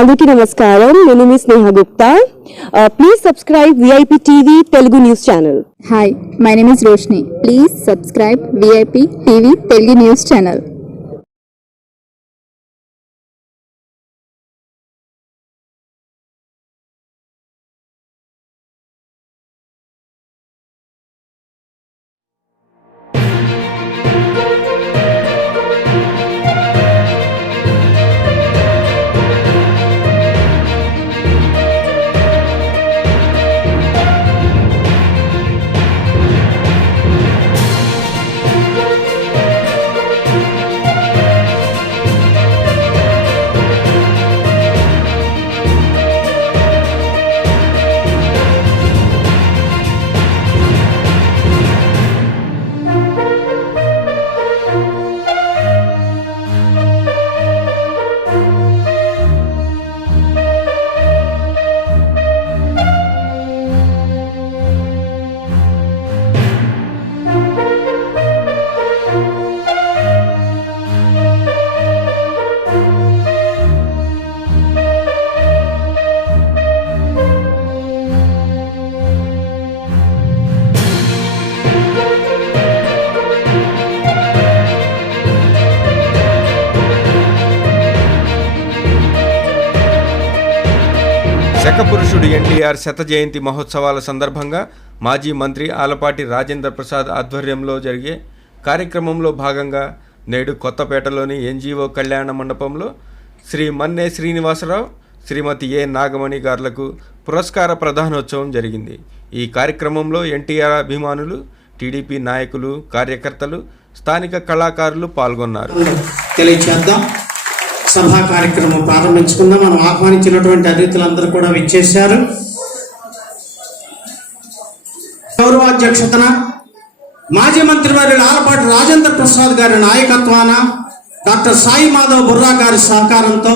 అందరికీ నమస్కారం. నేను మీ Sneha Gupta. Please subscribe VIP TV Telugu news channel. Hi, my name is Roshini. Please subscribe VIP TV Telugu news channel. శకపురుషుడు NTR శత జయంతి మహోత్సవాల సందర్భంగా మాజీ మంత్రి ఆలపాటి రాజేంద్ర ప్రసాద్ ఆధ్వర్యంలో జరిగే కార్యక్రమంలో భాగంగా నేడు కొత్తపేటలోని NGO కళ్యాణ మండపంలో శ్రీ మన్నే శ్రీనివాసరావు, శ్రీమతి ఏ నాగమణి గారులకు పురస్కార ప్రదానోత్సవం జరిగింది. ఈ కార్యక్రమంలో ఎన్టీఆర్ అభిమానులు, టీడీపీ నాయకులు, కార్యకర్తలు, స్థానిక కళాకారులు పాల్గొన్నారు. సభా కార్యక్రమం ప్రారంభించుకుందాం. మనం ఆహ్వానించినటువంటి అతిథులందరూ కూడా విచ్చేశారు. గౌరవాధ్యక్షతన మాజీ మంత్రివర్యులు ఆలపాటి రాజేంద్ర ప్రసాద్ గారి నాయకత్వాన డాక్టర్ సాయి మాధవ్ బుర్రా గారి సహకారంతో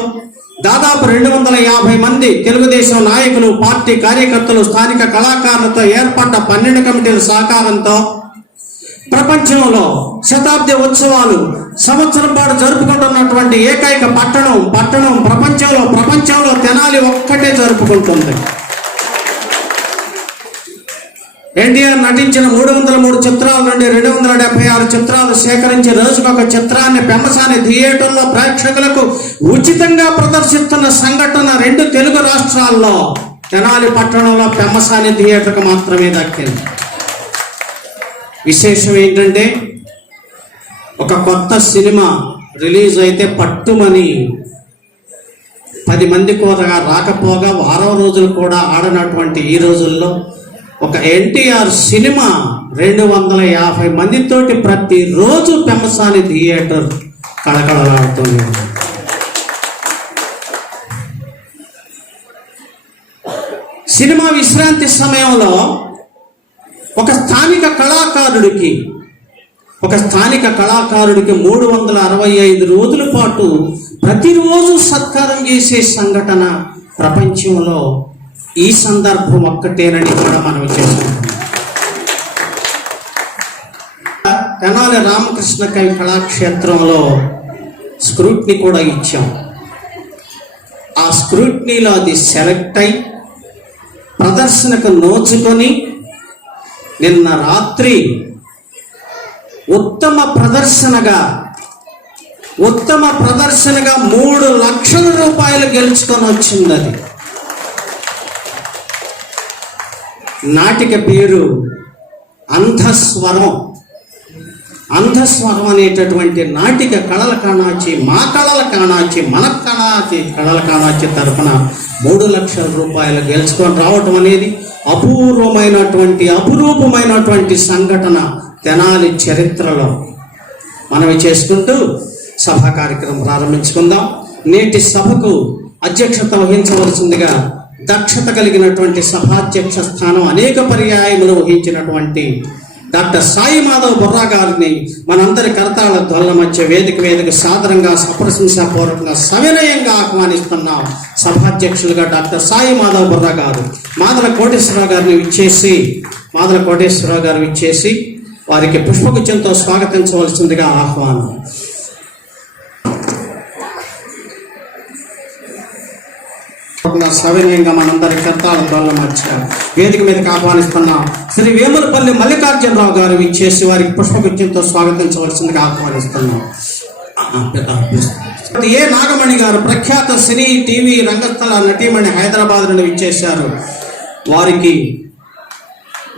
దాదాపు 250 మంది తెలుగుదేశం నాయకులు, పార్టీ కార్యకర్తలు, స్థానిక కళాకారులతో ఏర్పడ్డ 12 కమిటీల సహకారంతో ప్రపంచంలో శతాబ్ది ఉత్సవాలు సంవత్సరం పాటు జరుపుకుంటున్నటువంటి ఏకైక పట్టణం ప్రపంచంలో తెనాలి ఒక్కటే జరుపుకుంటుంది. ఎన్టీఆర్ నటించిన 303 చిత్రాల నుండి 276 చిత్రాలు సేకరించి రోజుకొక చిత్రాన్ని పెమ్మసాని థియేటర్లో ప్రేక్షకులకు ఉచితంగా ప్రదర్శిస్తున్న సంఘటన 2 తెలుగు రాష్ట్రాల్లో తెనాలి పట్టణంలో పెమ్మసాని థియేటర్కు మాత్రమే దక్కింది. విశేషం ఏంటంటే, ఒక కొత్త సినిమా రిలీజ్ అయితే పట్టుమని 10 మంది కూడా రాకపోగా వారం రోజులు కూడా ఆడనటువంటి ఈ రోజుల్లో ఒక ఎన్టీఆర్ సినిమా 250 మందితోటి ప్రతిరోజు పెమ్మసాని థియేటర్ కళకళలాడుతుంది. సినిమా విశ్రాంతి సమయంలో ఒక స్థానిక కళాకారుడికి 365 రోజుల పాటు ప్రతిరోజు సత్కారం చేసే సంఘటన ప్రపంచంలో ఈ సందర్భం ఒక్కటేనని కూడా మనం చేసుకుంటాం. తెనాలి రామకృష్ణ కవి కళాక్షేత్రంలో స్క్రూట్నీ కూడా ఇచ్చాం. ఆ స్క్రూట్నీలో అది సెలెక్ట్ అయి ప్రదర్శనకు నోచుకొని నిన్న రాత్రి ఉత్తమ ప్రదర్శనగా 3 లక్షల రూపాయలు గెలుచుకొని వచ్చింది. అది నాటిక పేరు అంధస్వరం అనేటటువంటి నాటిక కళల కాణాచి, మా కళల కాణాచి, మన కళల కాణాచి తరఫున 3 లక్షల రూపాయలు గెలుచుకొని రావటం అనేది అపురూపమైనటువంటి సంఘటన తెనాలి చరిత్రలో. మనవి చేసుకుంటూ సభా కార్యక్రమం ప్రారంభించుకుందాం. నేటి సభకు అధ్యక్షత వహించవలసిందిగా దక్షత కలిగినటువంటి సభాధ్యక్ష స్థానం అనేక పర్యాయములు వహించినటువంటి డాక్టర్ సాయి మాధవ్ బుర్రా గారిని మనందరి కరతాళ ధ్వనుల మధ్య వేదిక సాదరంగా సప్రశంసాపూర్వకంగా సవినయంగా ఆహ్వానిస్తున్నాం. సభాధ్యక్షులుగా డాక్టర్ సాయి మాధవ్ బుర్రా గారు మాదల కోటేశ్వరరావు గారిని విచ్చేసి వారికి పుష్పగుచ్చంతో స్వాగతించవలసిందిగా ఆహ్వానం. సవినయంగా మనందరి కర్తాల ద్వారా మార్చారు. వేదిక మీదకి ఆహ్వానిస్తున్న శ్రీ వేములపల్లి మల్లికార్జునరావు గారు ఇచ్చేసి వారికి పుష్పగుచ్చంతో స్వాగతించవలసిందిగా ఆహ్వానిస్తున్నాం. ఏ నాగమణి గారు ప్రఖ్యాత సినీ టీవీ రంగస్థల నటీమణి హైదరాబాద్ నుండి ఇచ్చేశారు. వారికి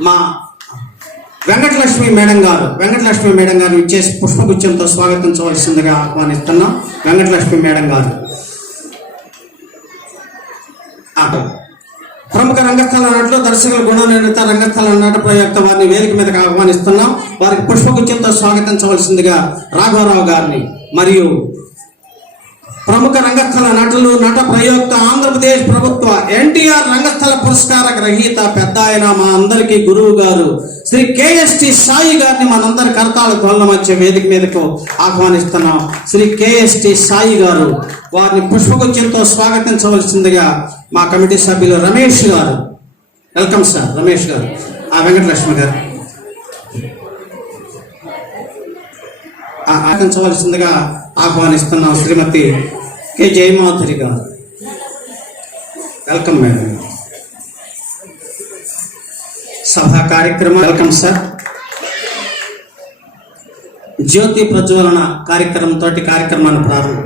మా వెంకటలక్ష్మి మేడం గారు ఇచ్చేసి పుష్పగుచ్చంతో స్వాగతించవలసిందిగా ఆహ్వానిస్తున్నాం. వెంకటలక్ష్మి మేడం గారు ప్రముఖ రంగస్థల నటులు, దర్శకులు, గుణనిర్ణిత రంగస్థల నట ప్రయోక్త వారిని వేదిక మీదకి ఆహ్వానిస్తున్నాం. వారికి పుష్పగుచ్చంతో స్వాగతించవలసిందిగా రాఘవరావు గారిని మరియు ప్రముఖ రంగస్థల నటులు, నట ప్రయోక్త, ఆంధ్రప్రదేశ్ ప్రభుత్వ ఎన్టీఆర్ రంగస్థల పురస్కార గ్రహీత పెద్ద ఆయన మా అందరికీ గురువు గారు శ్రీ కేఎస్టి సాయి గారిని మనందరి కర్తాల ధ్వనుల మధ్య వేదిక మీదకు ఆహ్వానిస్తున్నాం. శ్రీ కేఎస్టి సాయి గారు వారిని పుష్పగుచ్చంతో స్వాగతించవలసిందిగా మా కమిటీ సభ్యులు రమేష్ గారు. వెల్కమ్ సార్ రమేష్ గారు. వెంకటలక్ష్మి గారు ఆహ్వానించవలసిందిగా ఆహ్వానిస్తున్నాం. శ్రీమతి కె జయమాధురి గారు. Welcome madam. సభా కార్యక్రమం వెల్కమ్ సార్. జ్యోతి ప్రజ్వలన కార్యక్రమంతో కార్యక్రమాన్ని ప్రారంభం.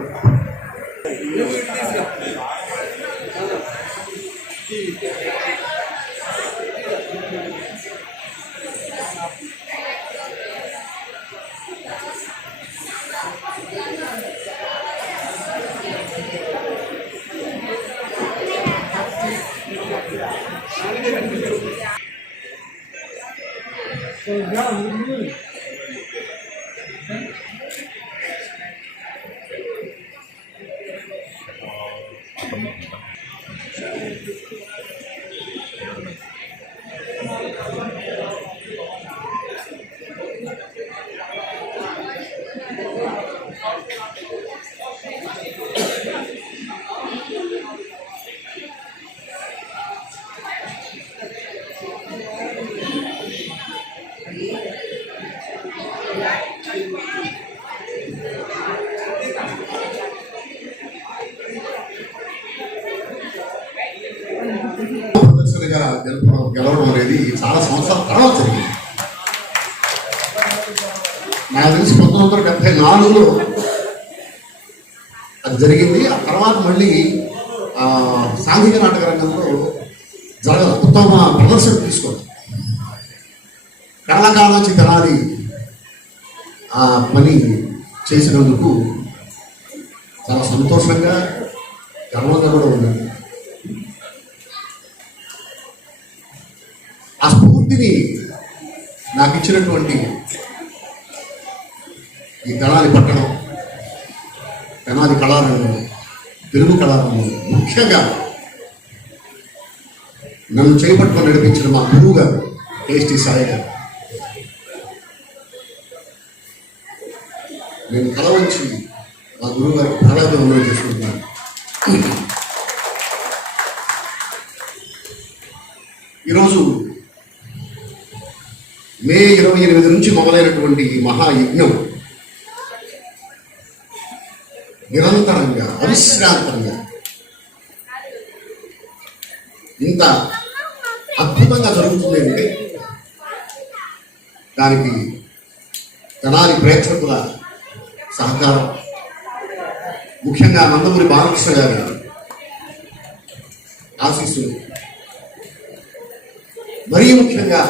ప్రదర్శనగా గెలవడం అనేది చాలా సంవత్సరాల తర్వాత జరిగింది. నాకు తెలిసి 1974లో అది జరిగింది. ఆ తర్వాత మళ్ళీ సాంఘిక నాటక రంగంలో ఉత్తమ ప్రదర్శన తీసుకోవాలి. కళాకాలం నుంచి తెనాలి ఆ పని చేసినందుకు చాలా సంతోషంగా గర్వంగా కూడా ఉంది. ఆ స్ఫూర్తిని నాకు ఇచ్చినటువంటి ఈ తెనాలి పట్టణం, తెనాలి కళారంగం, తెలుగు కళారంగం, ముఖ్యంగా నన్ను చేపట్టుకొని నడిపించిన మా గురువు గారు కేఎస్టి సాయి గారు. నేను కళ వచ్చి మా గురువు గారికి ప్రాణాభివందనం చేసుకుంటున్నాను. ఈరోజు మే 28 నుంచి మొదలైనటువంటి ఈ మహాయజ్ఞం నిరంతరంగా అవిశ్రాంతంగా ఇంత అద్భుతంగా జరుగుతుంది అంటే దానికి తెనాలి ప్రేక్షకుల సహకారం, ముఖ్యంగా నందమూరి బాలకృష్ణ గారి ఆశీస్సులు, మరీ ముఖ్యంగా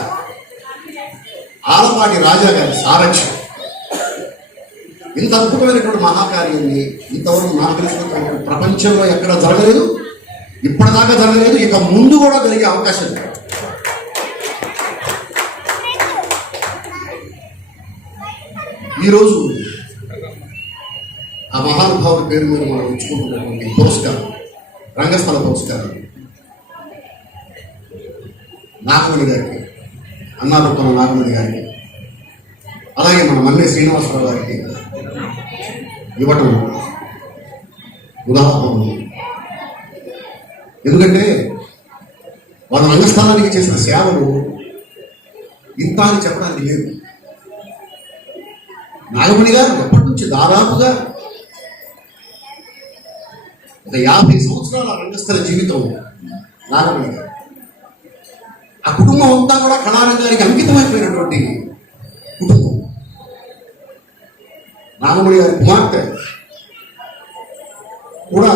ఆలపాటి రాజా గారి సారథ్యం. ఇంత అద్భుతమైనటువంటి మహాకార్యాన్ని ఇంతవరకు నాకు తెలిసినటువంటి ప్రపంచంలో ఎక్కడ జరగలేదు, ఇప్పటిదాకా జరగలేదు, ఇక ముందు కూడా జరిగే అవకాశం లేదు. ఈరోజు ఆ మహానుభావుడి పేరు మీద మనం ఉంచుకుంటున్నటువంటి పురస్కారం, రంగస్థల పురస్కారం నాగమణి గారికి, అన్నారుత్తమ నాగమణి గారికి, అలాగే మన మల్లె శ్రీనివాసరావు గారికి ఇవ్వటం ఉదాహరణ. ఎందుకంటే వాళ్ళ రంగస్థలానికి చేసిన సేవలు ఇంత అని చెప్పడానికి లేదు. నాగమణి గారు ఎప్పటి నుంచి దాదాపుగా ఒక 50 సంవత్సరాల రంగస్థల జీవితం నాగమణి గారు. ఆ కుటుంబం అంతా కూడా కళారంగానికి అంకితమైపోయినటువంటి కుటుంబం. నాగమణి గారి కుమార్తె కూడా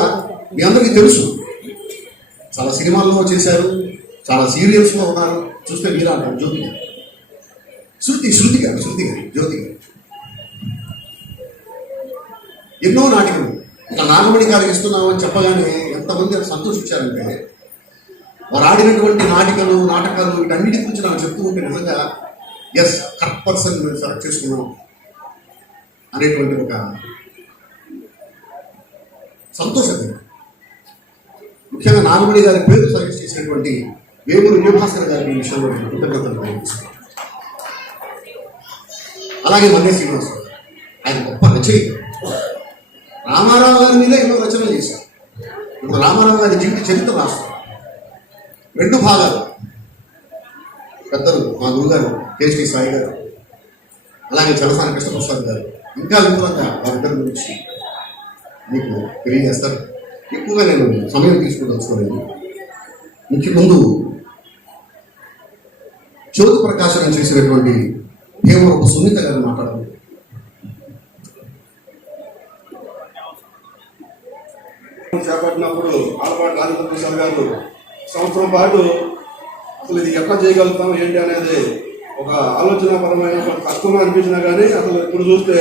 మీ అందరికీ తెలుసు, చాలా సినిమాల్లో చేశారు, చాలా సీరియల్స్లో ఉన్నారు. చూస్తే మీరా అంటారు జ్యోతి గారు, శృతి గారు జ్యోతి గారు ఎన్నో నాటకాలు ఇక నాగమణి గారికి ఇస్తున్నామని చెప్పగానే ఎంతమంది సంతోషించారంటే, వారు ఆడినటువంటి నాటకాలు వీటన్నిటి గురించి నాకు చెప్తూ ఉంటే నిజంగా ఎస్ కరెక్ట్ పర్సన్ మేము సెలెక్ట్ చేసుకున్నాం అనేటువంటి ఒక సంతోషం. ముఖ్యంగా నాగమణి గారి పేరు సజెస్ట్ చేసినటువంటి వేమూరు విజయభాస్కర్ గారి విషయంలో కృతజ్ఞతలు ప్రకటిస్తున్నాను. అలాగే మన్నే శ్రీనివాసరావు ఆయన గొప్ప రచయిత. రామారావు గారి మీద ఎన్నో రచనలు చేశారు. ఇప్పుడు రామారావు గారి జీవిత చరిత్ర రాస్తారు 2 భాగాలు. పెద్దలు మా గురుగారు కేశవి సాయి గారు, అలాగే చలసాని కృష్ణప్రసాద్ గారు ఇంకా విపులంగా వారిద్దరి గురించి మీకు తెలియజేస్తారు. ఎక్కువగా నేను సమయం తీసుకుంటూ ముందు జ్యోతి ప్రకాశనం చేసినటువంటి భీమవరపు సునీత గారు మాట్లాడారు. చేపట్టినప్పుడు ఆలపాటి రాజేంద్ర ప్రసాద్ గారు సంవత్సరం పాటు అసలు ఇది ఎట్లా చేయగలుగుతాం ఏంటి అనేది ఒక ఆలోచనాపరమైన కష్టంగా అనిపించినా కానీ అసలు ఇప్పుడు చూస్తే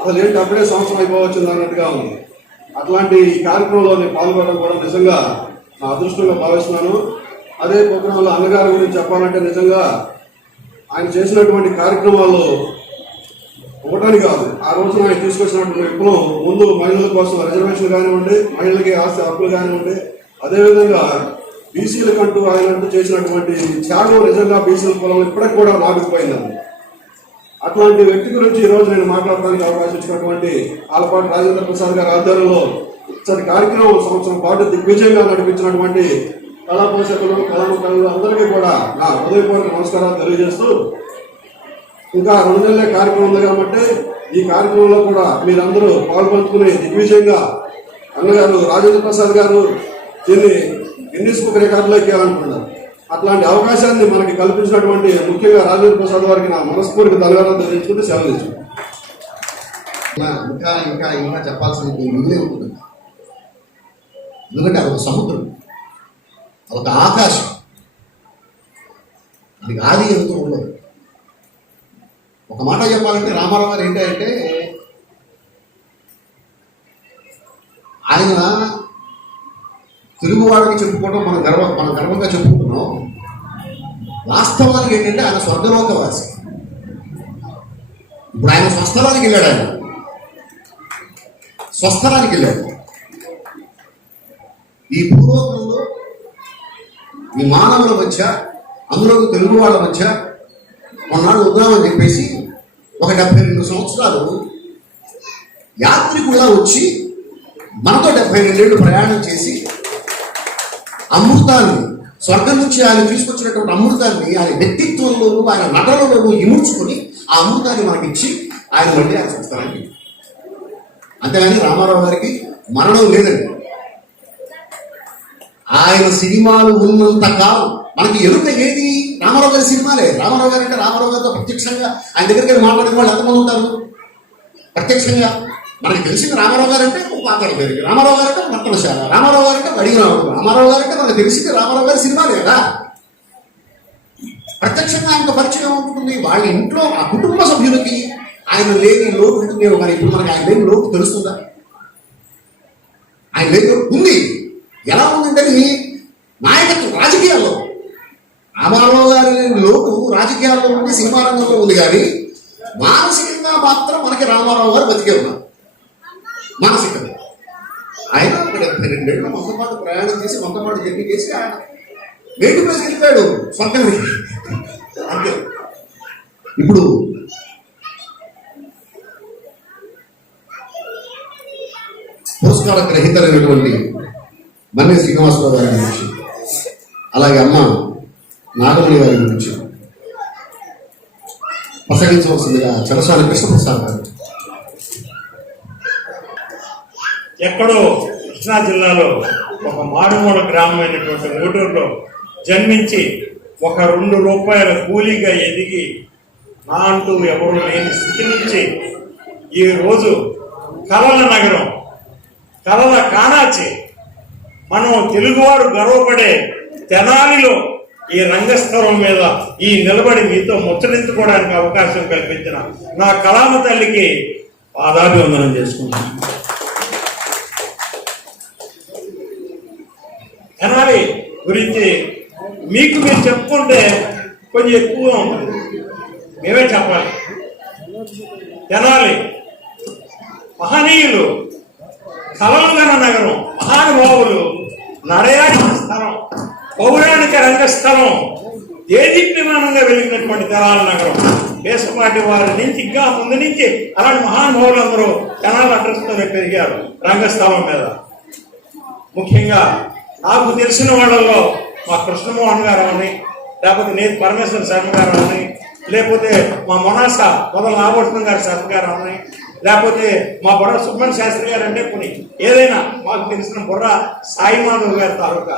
అసలు ఏంటి అప్పుడే సంవత్సరం అయిపోవచ్చింది అన్నట్టుగా ఉంది. అట్లాంటి ఈ కార్యక్రమంలో నేను పాల్గొనడం కూడా నిజంగా నా అదృష్టంగా భావిస్తున్నాను. అదే ప్రోగ్రాంలో అన్నగారి గురించి చెప్పాలంటే నిజంగా ఆయన చేసినటువంటి కార్యక్రమాలు ఒకటాని కాదు. ఆ రోజున ఆయన తీసుకొచ్చినటువంటి విప్లవం ముందు మహిళల కోసం రిజర్వేషన్ కానివ్వండి, మహిళలకి ఆస్తి హక్కులు కానివ్వండి, అదేవిధంగా బీసీలకంటూ ఆయన చేసినటువంటి త్యాగం నిజంగా బీసీల పొలం ఇప్పటికి కూడా నాటుకుపోయిందండి. అట్లాంటి వ్యక్తి గురించి ఈరోజు నేను మాట్లాడడానికి అవకాశం ఇచ్చినటువంటి ఆలపాటి రాజేంద్ర ప్రసాద్ గారి ఆధ్వర్యంలో ఇచ్చటి కార్యక్రమం సంవత్సరం పాటు దిగ్విజయంగా నడిపించినటువంటి కళా పోషకులు, కళాకారులు అందరికీ కూడా నా హృదయపూర్వక నమస్కారాలు తెలియజేస్తూ, ఇంకా 2 నెలల కార్యక్రమం ఉంది కాబట్టి ఈ కార్యక్రమంలో కూడా మీరందరూ పాల్పంచుకుని దిగ్విజయంగా అన్నగారు రాజేంద్ర ప్రసాద్ గారు దీన్ని గిన్నిస్ బుక్ రికార్డులో ఎక్కాలనుకున్నారు. అట్లాంటి అవకాశాన్ని మనకి కల్పించినటువంటి ముఖ్యంగా రాజేంద్ర ప్రసాద్ వారికి నా మనస్ఫూర్తిగా ధన్యవాదాలు తెలియజేసుకుంటూ సెలవు తీసుకుంటాను. ఇంకా ఇంకా ఇంకా చెప్పాల్సింది మిగిలే ఉంటుంది. ఎందుకంటే అదొక సముద్రం, అదొక ఆకాశం, అది ఆది ఎంతో ఉండదు. ఒక మాట చెప్పాలంటే రామారావు గారు ఏంటంటే ఆయన తెలుగువాడికి చెప్పుకోవడం మన గర్వంగా చెప్పుకుంటున్నాం. వాస్తవానికి ఏంటంటే ఆయన స్వర్గలోకవాసి. ఇప్పుడు ఆయన స్వస్థలానికి వెళ్ళాడు. ఈ భూలోకంలో ఈ మానవుల మధ్య, అందులో తెలుగు వాళ్ళ మధ్య కొన్నాళ్ళు ఉందామని చెప్పేసి ఒక 72 సంవత్సరాలు యాత్రికుల్లా వచ్చి మనతో 72 ఏళ్ళు ప్రయాణం చేసి అమృతాన్ని, స్వర్గం నుంచి ఆయన తీసుకొచ్చినటువంటి అమృతాన్ని ఆయన వ్యక్తిత్వంలోనూ ఆయన నటనలోనూ ఇముడ్చుకొని ఆ అమృతాన్ని మనకిచ్చి ఆయన మళ్ళీ ఆయన సంస్థానానికి. అంతేగాని రామారావు గారికి మరణం లేదండి. ఆయన సినిమాలు ఉన్నంత కాలం మనకి ఎరుక ఏది? రామారావు గారి సినిమాలే. రామారావు గారు అంటే రామారావు గారితో ప్రత్యక్షంగా ఆయన దగ్గరికి మాట్లాడిన వాళ్ళు ఎంతమంది ఉంటారు? ప్రత్యక్షంగా మనకి తెలిసింది రామారావు గారు అంటే పాత్ర పేరు, రామారావు గారు అంటే నర్తనశాల, రామారావు గారు అంటే అడిగినవాడు, రామారావు గారు అంటే మనకు తెలిసింది రామారావు గారి సినిమాలే కదా. ప్రత్యక్షంగా ఆయనతో పరిచయం ఉంటుంది. వాళ్ళ ఇంట్లో ఆ కుటుంబ సభ్యులకి ఆయన లేని లోటు ఉంటుందేమో, కానీ ఇప్పుడు మనకి ఆయన లేని లోటు తెలుస్తుందా? ఆయన లేని లోటు ఉంది. ఎలా ఉందంటే నాయకత్వం రాజకీయాల్లో రామారావు గారి లోటు రాజకీయాల్లో ఉంది, సినిమా రంగంలో ఉంది. కానీ మానసికంగా మాత్రం మనకి రామారావు గారు బతికే ఉన్నారు. మానసికంగా ఆయన 72 ఏళ్ళు మనతో పాటు ప్రయాణం చేసి, మనతో పాటు జర్నీ చేసి ఆయన వేటు ప్లేస్ వెళ్ళిపోయాడు స్వర్గానికి. అంతే. ఇప్పుడు పురస్కార గ్రహీతలైనటువంటి మన్నే శ్రీనివాసరావు గారి గురించి, అలాగే అమ్మ నాగమణి గారి గురించి ప్రసంగించవలసిందిగా చలసాని కృష్ణప్రసాద్ గారు. ఎక్కడో కృష్ణా జిల్లాలో ఒక మారుమూల గ్రామమైనటువంటి ఊటూరులో జన్మించి ఒక ₹2 కూలీగా ఎదిగి నా అంటూ ఎవరు లేని స్థితి నుంచి ఈరోజు కళల నగరం, కళల కానాచి, మనం తెలుగువారు గర్వపడే తెనాలిలో ఈ రంగస్థలం మీద ఈ నిలబడి మీతో ముచ్చరించుకోవడానికి అవకాశం కల్పించిన నా కళామ తల్లికి పాదాభివందనం చేసుకుంటున్నాను. తెనాలి గురించి మీకు మీరు చెప్పుకుంటే కొంచెం ఎక్కువగా ఉంటుంది, మేమే చెప్పాలి. తెనాలి మహనీయులు, కళలు గల నగరం, మహానుభావులు నడయాడిన స్థలం, పౌరాణిక రంగస్థలం, దేదీప్యమానంగా వెలిగినటువంటి తెనాలి నగరం. దేశపాటి వారి నుంచి ఇంకా ముందు నుంచి అలాంటి మహానుభావులు అందరూ తెనాలి అడ్రస్తోనే పెరిగారు రంగస్థలం మీద. ముఖ్యంగా నాకు తెలిసిన వాళ్ళల్లో మా కృష్ణమోహన్ గారు అని, లేకపోతే నేతి పరమేశ్వర శర్మ గారు అని, లేకపోతే మా మొనాస మొదల నాగభూషణం గారి శర్మ గారు అని, లేకపోతే మా బుర్ర సుబ్రహ్మణ్య శాస్త్రి గారు అంటే కొన్ని ఏదైనా మాకు తెలిసిన బుర్ర సాయి మాధవ్ గారి తాలూకా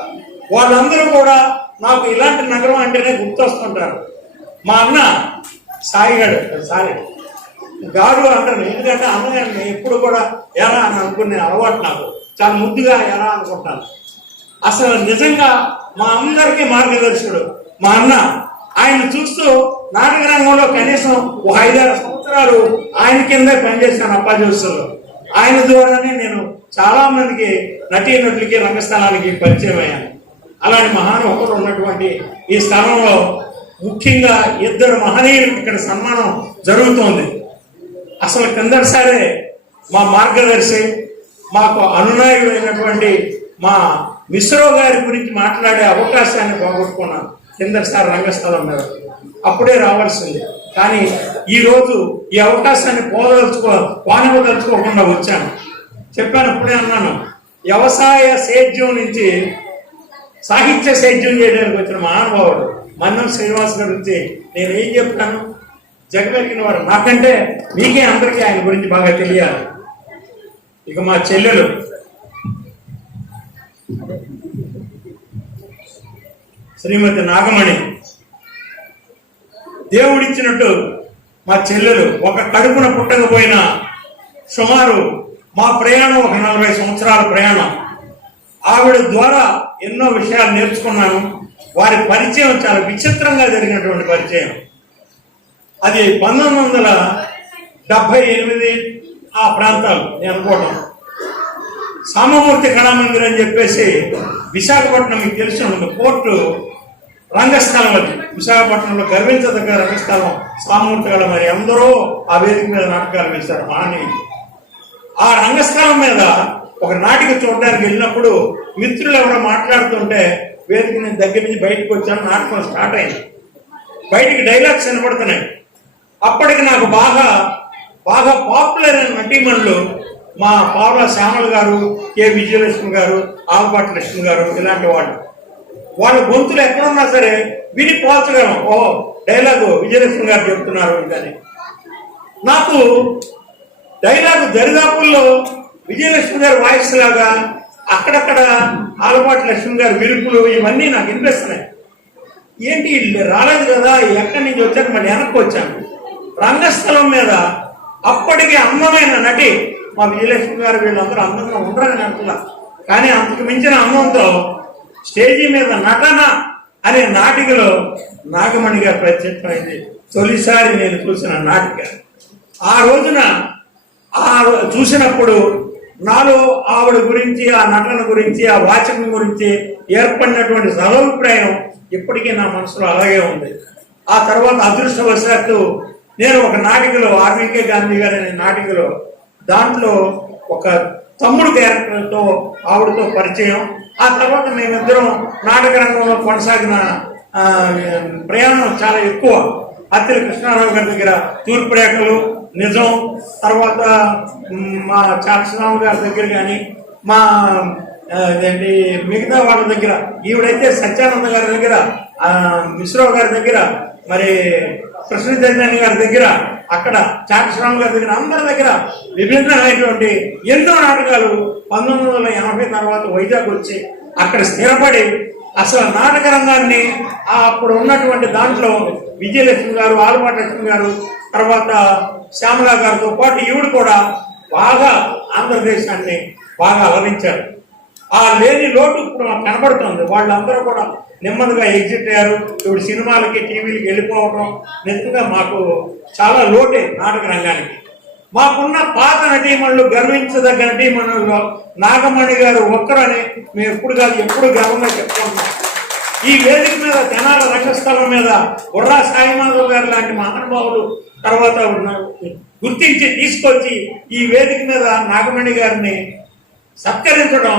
వాళ్ళందరూ కూడా నాకు ఇలాంటి నగరం అంటేనే గుర్తొస్తుంటారు. మా అన్న సాయిగాడు గాడు అంటారు, ఎందుకంటే అన్నగారిని ఎప్పుడు కూడా ఎరా అని అనుకునే అలవాటు నాకు, చాలా ముద్దుగా ఎరా అనుకుంటాను. అసలు నిజంగా మా అందరికీ మార్గదర్శకుడు మా అన్న. ఆయన చూస్తూ నాటక రంగంలో కనీసం 5-6 సంవత్సరాలు ఆయన కిందే పనిచేశాను అప్పాజోత్సవంలో. ఆయన ద్వారానే నేను చాలా మందికి నటీనటులకి రంగస్థలానికి పరిచయం అయ్యాను. అలాంటి మహానుభావులు ఉన్నటువంటి ఈ స్థలంలో ముఖ్యంగా 2 మహనీయులకు ఇక్కడ సన్మానం జరుగుతోంది. అసలు కిందసారే మా మార్గదర్శి, మాకు అనునాయుడైనటువంటి మా మిశ్రో గారి గురించి మాట్లాడే అవకాశాన్ని పోగొట్టుకున్నాను కిందసారి రంగస్థలం మీద. అప్పుడే రావాల్సింది, కానీ ఈరోజు ఈ అవకాశాన్ని పోనవదలుచుకోకుండా వచ్చాను. చెప్పాను, అప్పుడే అన్నాను, వ్యవసాయ సేద్యం నుంచి సాహిత్య సేద్యం చేయడానికి వచ్చిన మహానుభావుడు మన్నం శ్రీనివాస్ గారి గురించి నేను ఏం చెప్తాను? జగమెరిగిన వారు, నాకంటే మీకే అందరికీ ఆయన గురించి బాగా తెలియాలి. ఇక మా చెల్లెలు శ్రీమతి నాగమణి, దేవుడిచ్చినట్టు మా చెల్లెలు ఒక కడుపున పుట్టకపోయినా సుమారు మా ప్రయాణం ఒక 40 సంవత్సరాల ప్రయాణం. ఆవిడ ద్వారా ఎన్నో విషయాలు నేర్చుకున్నాను. వారి పరిచయం చాలా విచిత్రంగా జరిగినటువంటి పరిచయం. అది 1978 ఆ ప్రాంతాలు నేను అనుకోవడం. సామమూర్తి కళామందిర్ అని చెప్పేసి విశాఖపట్నం, మీకు తెలిసి ఉంటుంది, కోర్టు రంగస్థలం. అది విశాఖపట్నంలో గర్వించదగ్గ రంగస్థలం సామమూర్తి కళ. మరి అందరూ ఆ వేదిక మీద నాటకాలు వేశారు మహనీయులు. ఆ రంగస్థలం మీద ఒక నాటిక చూడడానికి వెళ్ళినప్పుడు మిత్రులు ఎవరో మాట్లాడుతుంటే వేదిక నేను దగ్గర నుంచి బయటకు వచ్చాను. నాటకం స్టార్ట్ అయింది, బయటికి డైలాగ్స్ వినపడుతున్నాయి. అప్పటికి నాకు బాగా పాపులర్ అయిన నటీమణులు మా పావుల శ్యామల గారు, కె విజయలక్ష్మి గారు, ఆలపాటి లక్ష్మి గారు, ఇలాంటి వాళ్ళ గొంతులు ఎక్కడున్నా సరే విని పోల్చగలం. ఓ డైలాగు విజయలక్ష్మి గారు చెప్తున్నారు ఇదని. నాకు డైలాగు దరిదాపుల్లో విజయలక్ష్మి గారి వాయిస్ లాగా అక్కడక్కడ ఆలపాటి లక్ష్మి గారి విరుపులు ఇవన్నీ నాకు వినిపిస్తున్నాయి. ఏంటి రాలేదు కదా, ఎక్కడి నుంచి వచ్చాను, మళ్ళీ వెనక్కి వచ్చాను. రంగస్థలం మీద అప్పటికి అందమైన నటి మా విజయలక్ష్మి గారు, వీళ్ళందరూ అందంగా ఉండరని అంటున్నా, కానీ అంతకు మించిన అందంతో స్టేజీ మీద నటన అనే నాటికలో నాగమణి గారు ప్రత్యక్షమైంది. తొలిసారి నేను చూసిన నాటిక. ఆ రోజున చూసినప్పుడు నాలో ఆవిడ గురించి, ఆ నటన గురించి, ఆ వాచకం గురించి ఏర్పడినటువంటి సదభిప్రాయం ఇప్పటికీ నా మనసులో అలాగే ఉంది. ఆ తర్వాత అదృష్టవశాత్తు నేను ఒక నాటికలో, ఆర్వీకే గాంధీ గారు అనే నాటికలో, దాంట్లో ఒక తమ్ముడు క్యారెక్టర్తో ఆవిడతో పరిచయం. ఆ తర్వాత మేమిద్దరం నాటక రంగంలో కొనసాగిన ప్రయాణం చాలా ఎక్కువ. అత్తిలి కృష్ణారావు గారి దగ్గర తూర్పు రేఖలు, నిజం, తర్వాత మా చాక్షరావు గారి దగ్గర కానీ, మా మిగతా వాళ్ళ దగ్గర, ఈవిడైతే సత్యానంద గారి దగ్గర, మిశ్రో గారి దగ్గర, మరి కృష్ణ చైతన్య గారి దగ్గర అక్కడ చాటశ్రామ గారి దగ్గర అందరి దగ్గర విభిన్నమైనటువంటి ఎన్నో నాటకాలు 1980 తర్వాత వైజాగ్ వచ్చి అక్కడ స్థిరపడి అసలు నాటక రంగాన్ని అప్పుడు ఉన్నటువంటి దాంట్లో విజయలక్ష్మి గారు, ఆలపాటి లక్ష్మి గారు, తర్వాత శ్యామలా గారితో పాటు ఈవిడ కూడా బాగా ఆంధ్రదేశాన్ని బాగా అలరించారు. ఆ లేని లోటు ఇప్పుడు మాకు కనబడుతుంది. వాళ్ళందరూ కూడా నెమ్మదిగా ఎగ్జిట్ అయ్యారు. ఇప్పుడు సినిమాలకి, టీవీలకి వెళ్ళిపోవడం నిజంగా మాకు చాలా లోటే నాటక రంగానికి. మాకున్న పాత నటీమణులు, గర్వించదగ్గ నటీమణుల్లో నాగమణి గారు ఒక్కరని మేము ఎప్పుడు కాదు ఎప్పుడు గర్వంగా చెప్పుకుంటున్నాం. ఈ వేదిక మీద జనాల రంగస్థలం మీద బుర్రా సాయిమాధవ్ గారు లాంటి మహానుభావులు తర్వాత గుర్తించి తీసుకొచ్చి ఈ వేదిక మీద నాగమణి గారిని సత్కరించడం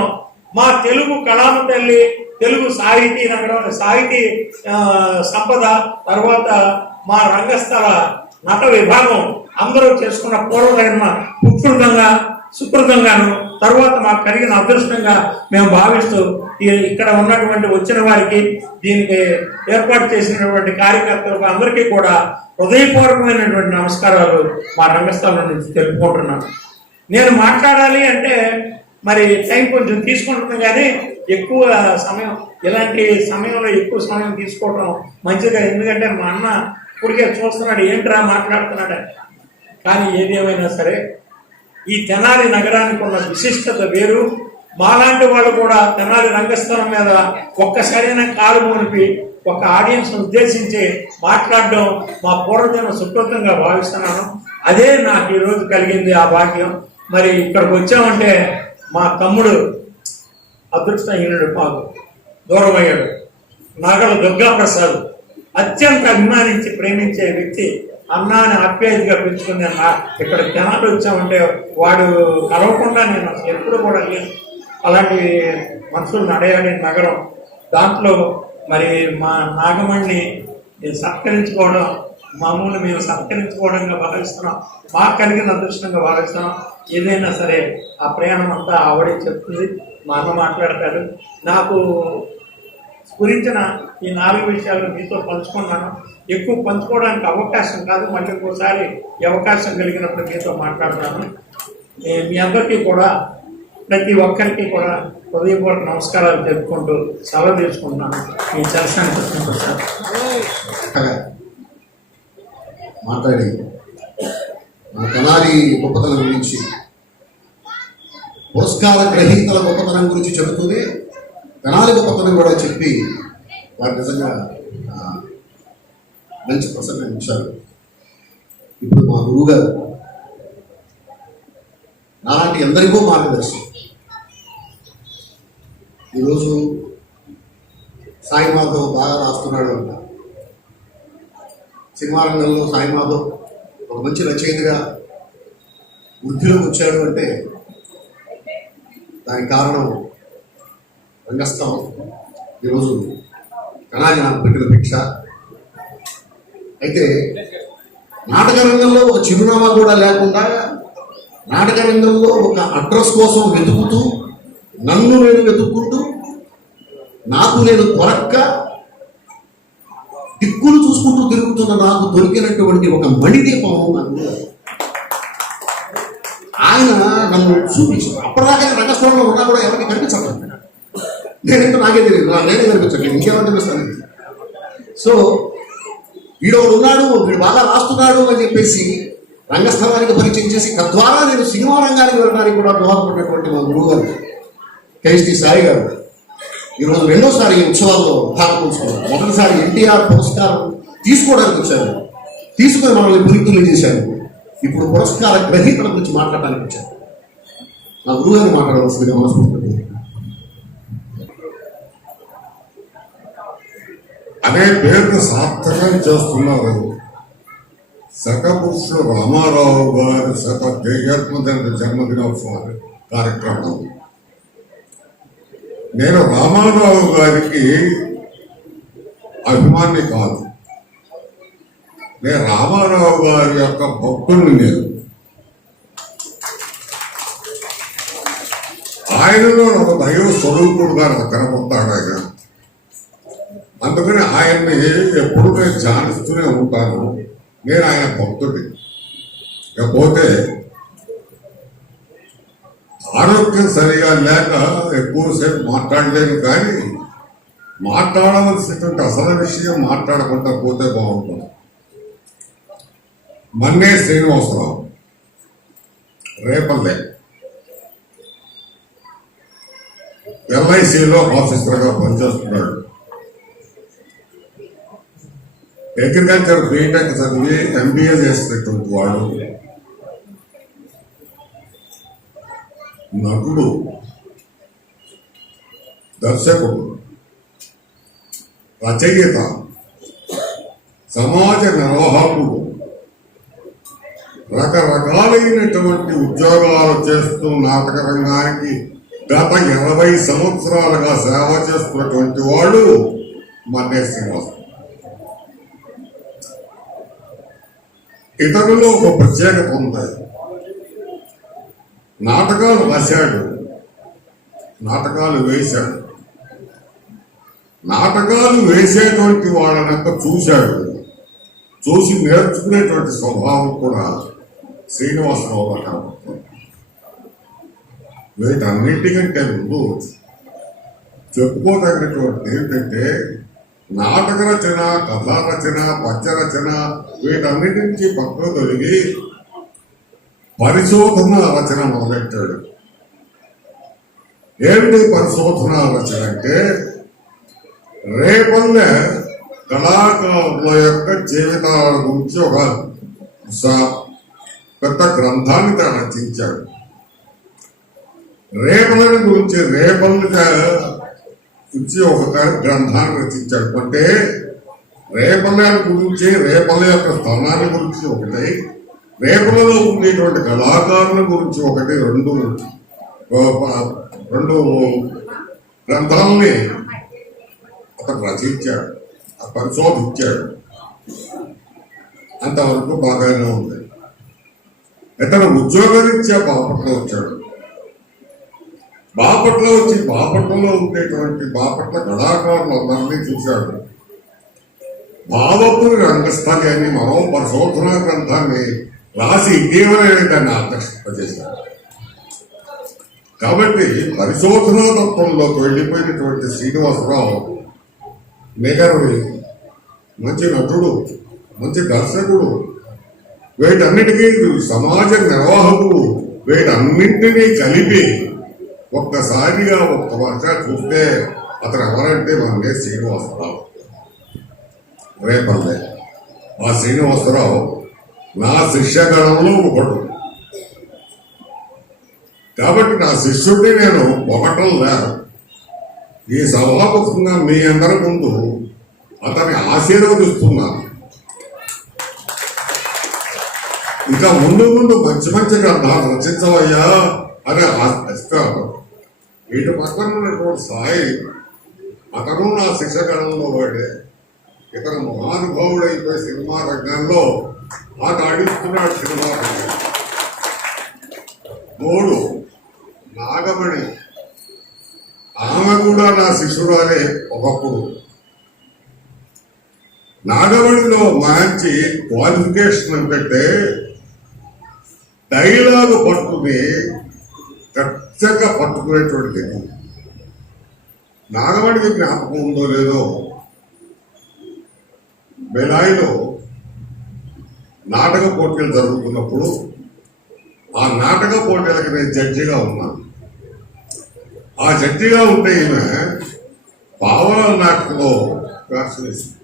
మా తెలుగు కళామ తల్లి, తెలుగు సాహితీ నగరం, సాహితీ సంపద, తర్వాత మా రంగస్థల నట విభాగం అందరూ చేసుకున్న పూర్వజన్మ ఉత్కృతంగా సుకృతంగాను తర్వాత మాకు కలిగిన అదృష్టంగా మేము భావిస్తూ ఇక్కడ ఉన్నటువంటి వచ్చిన వారికి, దీనికి ఏర్పాటు చేసినటువంటి కార్యకర్తలకు అందరికీ కూడా హృదయపూర్వకమైనటువంటి నమస్కారాలు మా రంగస్థలం నుంచి తెలుపుకుంటున్నాను. నేను మాట్లాడాలి అంటే మరి టైం కొంచెం తీసుకుంటుంది, కానీ ఎక్కువ సమయం ఇలాంటి సమయంలో ఎక్కువ సమయం తీసుకోవడం మంచిగా. ఎందుకంటే మా అన్న ఇప్పటికే చూస్తున్నాడు, ఏంట్రా మాట్లాడుతున్నాడు. కానీ ఏదేమైనా సరే ఈ తెనాలి నగరానికి ఉన్న విశిష్టత వేరు. మాలాంటి వాళ్ళు కూడా తెనాలి రంగస్థలం మీద ఒక్కసారైనా కాలు మోనిపి ఒక ఆడియన్స్ ఉద్దేశించి మాట్లాడడం మా పూర్వజన్మ సుకృతంగా భావిస్తున్నాను. అదే నాకు ఈరోజు కలిగింది ఆ భాగ్యం. మరి ఇక్కడికి వచ్చామంటే మా తమ్ముడు అదృష్టహీనుడు మాకు దూరమయ్యాడు. నాగల దుర్గాప్రసాద్ అత్యంత అభిమానించి ప్రేమించే వ్యక్తి, అన్నాని ఆప్యాయతగా పెంచుకుని ఇక్కడ జనాలు వచ్చామంటే వాడు కలవకుండా నేను అసలు ఎప్పుడు కూడా లేను. అలాంటి మనుషులు నడయాడే నగరం. దాంట్లో మరి మా నాగమణిని సత్కరించుకోవడం, మామూలు మేము సత్కరించుకోవడంగా భావిస్తున్నాం. మాకు కలిగిన అదృష్టంగా భావిస్తున్నాం. ఏదైనా సరే ఆ ప్రయాణం అంతా ఆవిడే చెప్తుంది, మా అన్న మాట్లాడతాడు. నాకు గురించిన ఈ 4 విషయాలు మీతో పంచుకున్నాను. ఎక్కువ పంచుకోవడానికి అవకాశం కాదు, మళ్ళీ ఇంకోసారి ఈ అవకాశం కలిగినప్పుడు మీతో మాట్లాడతాను. మీ అందరికీ కూడా, ప్రతి ఒక్కరికి కూడా హృదయపూర్వక నమస్కారాలు తెలుపుకుంటూ సెలవు తీసుకుంటున్నాను. మీ చర్చానికి వస్తున్నాను మాట్లాడి మన తెనాలి గొప్పతనం గురించి, పురస్కార గ్రహీతల గొప్పతనం గురించి చెబుతూనే తెనాలి గొప్పతనం కూడా చెప్పి వారు నిజంగా మంచి ప్రసంగం ఇచ్చారు. ఇప్పుడు మా గురువు గారు నాలాంటి ఎందరికో మార్గదర్శి. ఈరోజు సాయి మాధవ్ బాగా రాస్తున్నాడు అంట. సినిమా రంగంలో సాయి మాధవ్ ఒక మంచి రచయితగా వృద్ధిలోకి వచ్చాడు అంటే దానికి కారణం రంగస్థలం. ఈరోజు తెనాలి నాకు పెట్టిన భిక్ష. అయితే నాటక రంగంలో ఒక చిరునామా కూడా లేకుండా, నాటక రంగంలో ఒక అడ్రస్ కోసం వెతుకుతూ, నన్ను నేను వెతుక్కుంటూ, నాకు నేను దొరక్క దిక్కులు చూసుకుంటూ తిరుగుతున్న నాకు దొరికినటువంటి ఒక మణిదీపం నాకు ఆయన నన్ను చూపించారు. అప్పటిదాకా రంగస్థలంలో ఉన్నా కూడా ఎవరికి కనిపించట్లేదు. నేనంటే నాకే తెలియదు, నేనే కనిపించట్లేదు, ఇంకెవరు కనిపిస్తాను. సో వీడోడు ఉన్నాడు, వీడు బాగా రాస్తున్నాడు అని చెప్పేసి రంగస్థలానికి పరిచయం చేసి, తద్వారా నేను సినిమా రంగానికి వెళ్ళడానికి కూడా దోహదపడినటువంటి మా గురువు గారు కేఎస్టీ సాయి గారు ఈరోజు రెండోసారి ఈ ఉత్సవాల్లో భాగం ఉంచుకున్నారు. మొదటిసారి ఎన్టీఆర్ పురస్కారం తీసుకోవడానికి వచ్చారు, తీసుకొని మనల్ని పురితులు చేశారు. ఇప్పుడు పురస్కార గ్రహీతల గురించి మాట్లాడడానికి వచ్చారు. నా గురువు గారిని మాట్లాడవలసిందిగా మనస్ఫూర్తి. అనే పేరును సార్థకం చేస్తున్నారు శతపురుషుడు రామారావు గారి 150వ జన్మదినోత్సవ కార్యక్రమం. నేను రామారావు గారికి అభిమాని కాదు, నేను రామారావు గారి యొక్క భక్తుడిని. నేను ఆయనలో ఒక దైవ స్వరూపుడుగా నాకు కనబడతాడు ఆయన. అందుకని ఆయన్ని ఎప్పుడు నేను ధ్యానిస్తూనే ఉంటాను. నేను ఆయన భక్తుడి. ఇకపోతే ఆరోగ్యం సరిగా లేక ఎక్కువసేపు మాట్లాడలేను, కానీ మాట్లాడవలసినటువంటి అసలు విషయం మాట్లాడకుండా పోతే బాగుంటుంది. మన్నే శ్రీనివాసరావు రేపల్లె ఎల్ఐసిలో ఆఫీసర్గా పనిచేస్తున్నాడు. అగ్రికల్చర్ బీటెక్ చదివి ఎంబీఏ చేసినటువంటి వాడు. నటుడు, దర్శకుడు, రచయిత, సమాజ నిర్వాహకుడు, రకరకాలైనటువంటి ఉద్యోగాలు చేస్తూ నాటక రంగానికి గత 20 సంవత్సరాలుగా సేవ చేస్తున్నటువంటి వాడు మన్నే శ్రీనివాసరావు. ఇతరులో ఒక ప్రత్యేకత ఉంది. నాటకాలు రాశాడు, నాటకాలు వేశాడు, నాటకాలు వేసేటువంటి వాళ్ళనంత చూశాడు. చూసి నేర్చుకునేటువంటి స్వభావం కూడా శ్రీనివాసరావులో కనబడుతుంది. వీటన్నిటికంటే ముందు చెప్పుకోదగినటువంటి ఏంటంటే నాటక రచన, కథా రచన, పద్య రచన వీటన్నిటి నుంచి పక్కన తొలగి పరిశోధన రచన మొదలెట్టాడు. ఏమిటి పరిశోధన రచన అంటే రేపల్లె కళాకారుల యొక్క జీవితాల గురించి ఒక పెద్ద గ్రంథాన్ని తను రచించాడు. రేపల్లె గురించి ఒక గ్రంథాన్ని రచించాడు. అంటే రేపల్లె గురించి, రేపల్లె యొక్క స్థానాన్ని గురించి ఒకటి, రేపలలో ఉండేటువంటి కళాకారుల గురించి ఒకటి, రెండు గ్రంథాలని అతను రచించాడు, పరిశోధించాడు. అంతవరకు బాగానే ఉంది. ఇతను ఉద్యోగరీత్యా బాపట్ల వచ్చాడు. బాపట్ల వచ్చి బాపట్లలో ఉండేటువంటి బాపట్ల కళాకారులందరినీ చూశాడు. భావపురి రంగస్థలి అని మరో పరిశోధనా గ్రంథాన్ని రాసి ఇటీవలే దాన్ని ఆకర్షింపజేశాడు. కాబట్టి పరిశోధనా తత్వంలోకి వెళ్ళిపోయినటువంటి శ్రీనివాసరావు నిగర్వి, మంచి నటుడు, మంచి దర్శకుడు, వీటన్నిటికీ సమాజ నిర్వాహకుడు, వీటన్నింటినీ కలిపి ఒక్కసారిగా ఒక్క వర్ష చూస్తే అతను ఎవరంటే మన్నే శ్రీనివాసరావు రేపల్లె. ఆ శ్రీనివాసరావు నా శిష్యగణంలో ఒకడు. కాబట్టి నా శిష్యుడిని నేను పొగటం లేదు. ఈ సభాముఖంగా మీ అందరి ముందు అతన్ని ఆశీర్వదిస్తున్నాను. ఇంకా ముందు ముందు మంచి మంచి గ్రంథాలు రచించవయ్యా అని ఆశిస్తాను. వీటి పక్కన ఉన్నటువంటి సాయి అతను నా శిక్షగణంలో వాడే. ఇతను మహానుభావుడైపోయి సినిమా రంగంలో ఆట ఆడిస్తున్నాడు. సినిమా రంగం మూడు నాగమణి, ఆమె కూడా నా శిష్యురాలే ఒకప్పుడు. నాగమణిలో మంచి క్వాలిఫికేషన్ ఏంటంటే డైలాగు పట్టుకుని ఖచ్చితంగా పట్టుకునేటువంటిది. నాగమణికి జ్ఞాపకం ఉందో లేదో, బెలాయిలో నాటక పోటీలు జరుగుతున్నప్పుడు ఆ నాటక పోటీలకు నేను జడ్జిగా ఉన్నాను. ఆ జడ్జిగా ఉంటే ఈమె పావల నాటకంలో వేషం వేసింది.